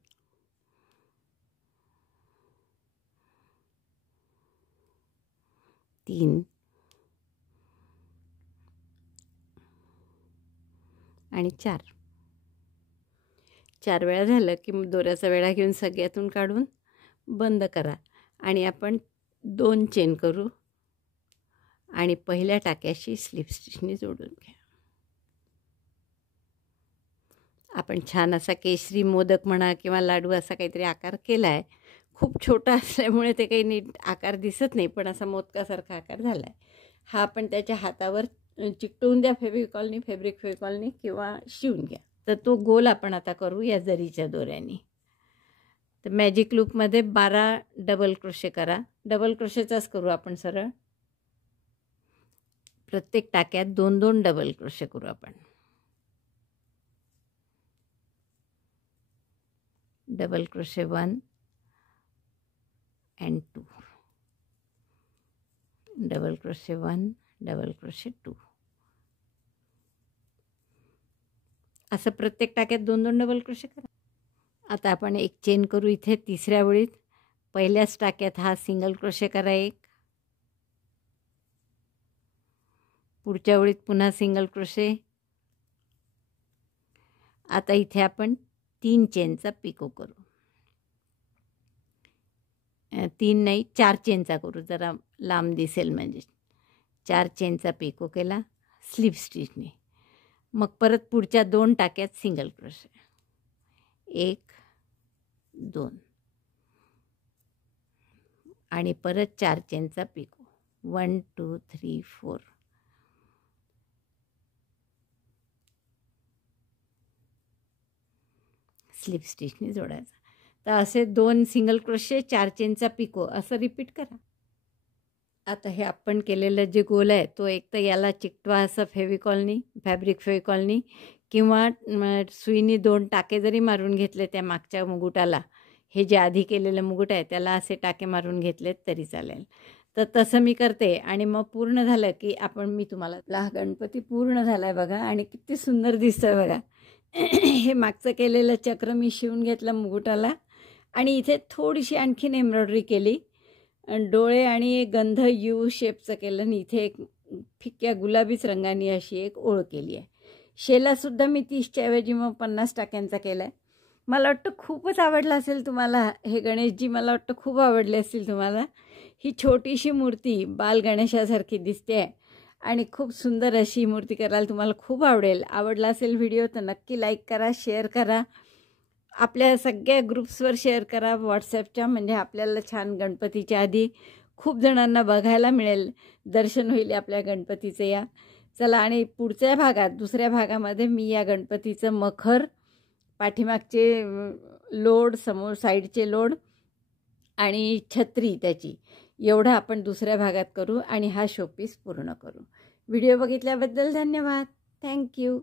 3 आणि 4 वेळा झालं की दोऱ्याचा वेढा घेऊन सगळ्यातून काढून बंद करा आणि आपण 2 चेन करू आणि पहिल्या टाक्याशी स्लिप स्टिचने जोडून घ्या. आपण छान असा केशरी मोदक म्हणा किंवा लाडू असा काहीतरी आकार केला आहे. खूप छोटा असल्यामुळे ते काही नीट आकार दिसत नाही, पण असा मोदकासारखा आकार झाला आहे. हा आपण त्याच्या हातावर चिकटवून द्या फेविकॉलनी, फॅब्रिक फेविकॉलनी, किंवा शिवून घ्या. तर तो गोल आपण आता करू या जरीच्या दोऱ्याने. तर मॅजिक लूपमध्ये 12 डबल क्रोशे करा. डबल क्रोशेचाच करू आपण सरळ. प्रत्येक टाक्यात 2-2 डबल क्रोशे करू आपण. Double crochet 1 and 2, double crochet 1, double crochet 2. असं प्रत्येक टाक्यात 2-2 डबल क्रोशे करा. आता आपण एक चेन करू इथे तिसऱ्या ओळीत. पहिल्याच टाक्यात हा सिंगल क्रोशे करा एक. पुढच्या ओळीत पुन्हा सिंगल क्रोशे. आता इथे आपण 3 चेनचा पिको करू. 3 नाही 4 चेनचा करू, जरा लांब दिसेल म्हणजे. 4 चेनचा पिको केला स्लिप स्टिचने. मग परत पुढच्या 2 टाक्यात सिंगल क्रोशे. 1, 2 आणि परत 4 चेनचा पिको. 1, 2, 3, 4. स्लिप स्टिचने जोडायचा. तर असे 2 सिंगल क्रोशे, 4 चेनचा पिको असं रिपीट करा. आता हे आपण केलेलं जे गोल आहे तो एक तर याला चिकटवा असं फेविकॉलनी, फॅब्रिक फेविकॉलनी, किंवा सुईनी 2 टाके जरी मारून घेतले त्या मागच्या मुकुटाला, हे जे आधी केलेलं मुकुट आहे त्याला असे टाके मारून घेतलेत तरी चालेल. तर तसं मी करते आणि मग पूर्ण झालं की मी तुम्हाला हा गणपती पूर्ण झाला आहे बघा, आणि किती सुंदर दिसतोय बघा. हे मागचं केलेलं चक्र मी शिवून घेतलं मुकुटाला, आणि इथे थोडीशी आणखीन एम्ब्रॉयडरी केली. डोळे आणि गंध यू शेपचं केलं, आणि इथे एक फिक्या गुलाबीच रंगाने अशी एक ओळ केली आहे. शेलासुद्धा मी 30च्या ऐवजी मग 50 टाक्यांचा केला आहे. मला वाटतं खूपच आवडलं असेल तुम्हाला हे गणेशजी. मला वाटतं खूप आवडले असतील तुम्हाला. ही छोटीशी मूर्ती बाल गणेशासारखी दिसते आहे आणि खूप सुंदर अशी मूर्ती करायला तुम्हाला खूप आवडेल. आवडला असेल व्हिडिओ तर नक्की लाईक करा, शेअर करा, आपल्या सगळ्या ग्रुप्सवर शेअर करा व्हॉट्सॲपच्या, म्हणजे आपल्याला छान गणपतीच्या आधी खूप जणांना बघायला मिळेल, दर्शन होईल आपल्या गणपतीचं. या चला, आणि पुढच्या भागात, दुसऱ्या भागामध्ये मी या गणपतीचं मखर, पाठीमागचे लोड, समोर साईडचे लोड आणि छत्री त्याची, एवढं आपण दुसऱ्या भागात करू आणि हा शोपीस पूर्ण करू. व्हिडिओ बघितल्याबद्दल धन्यवाद. थँक्यू.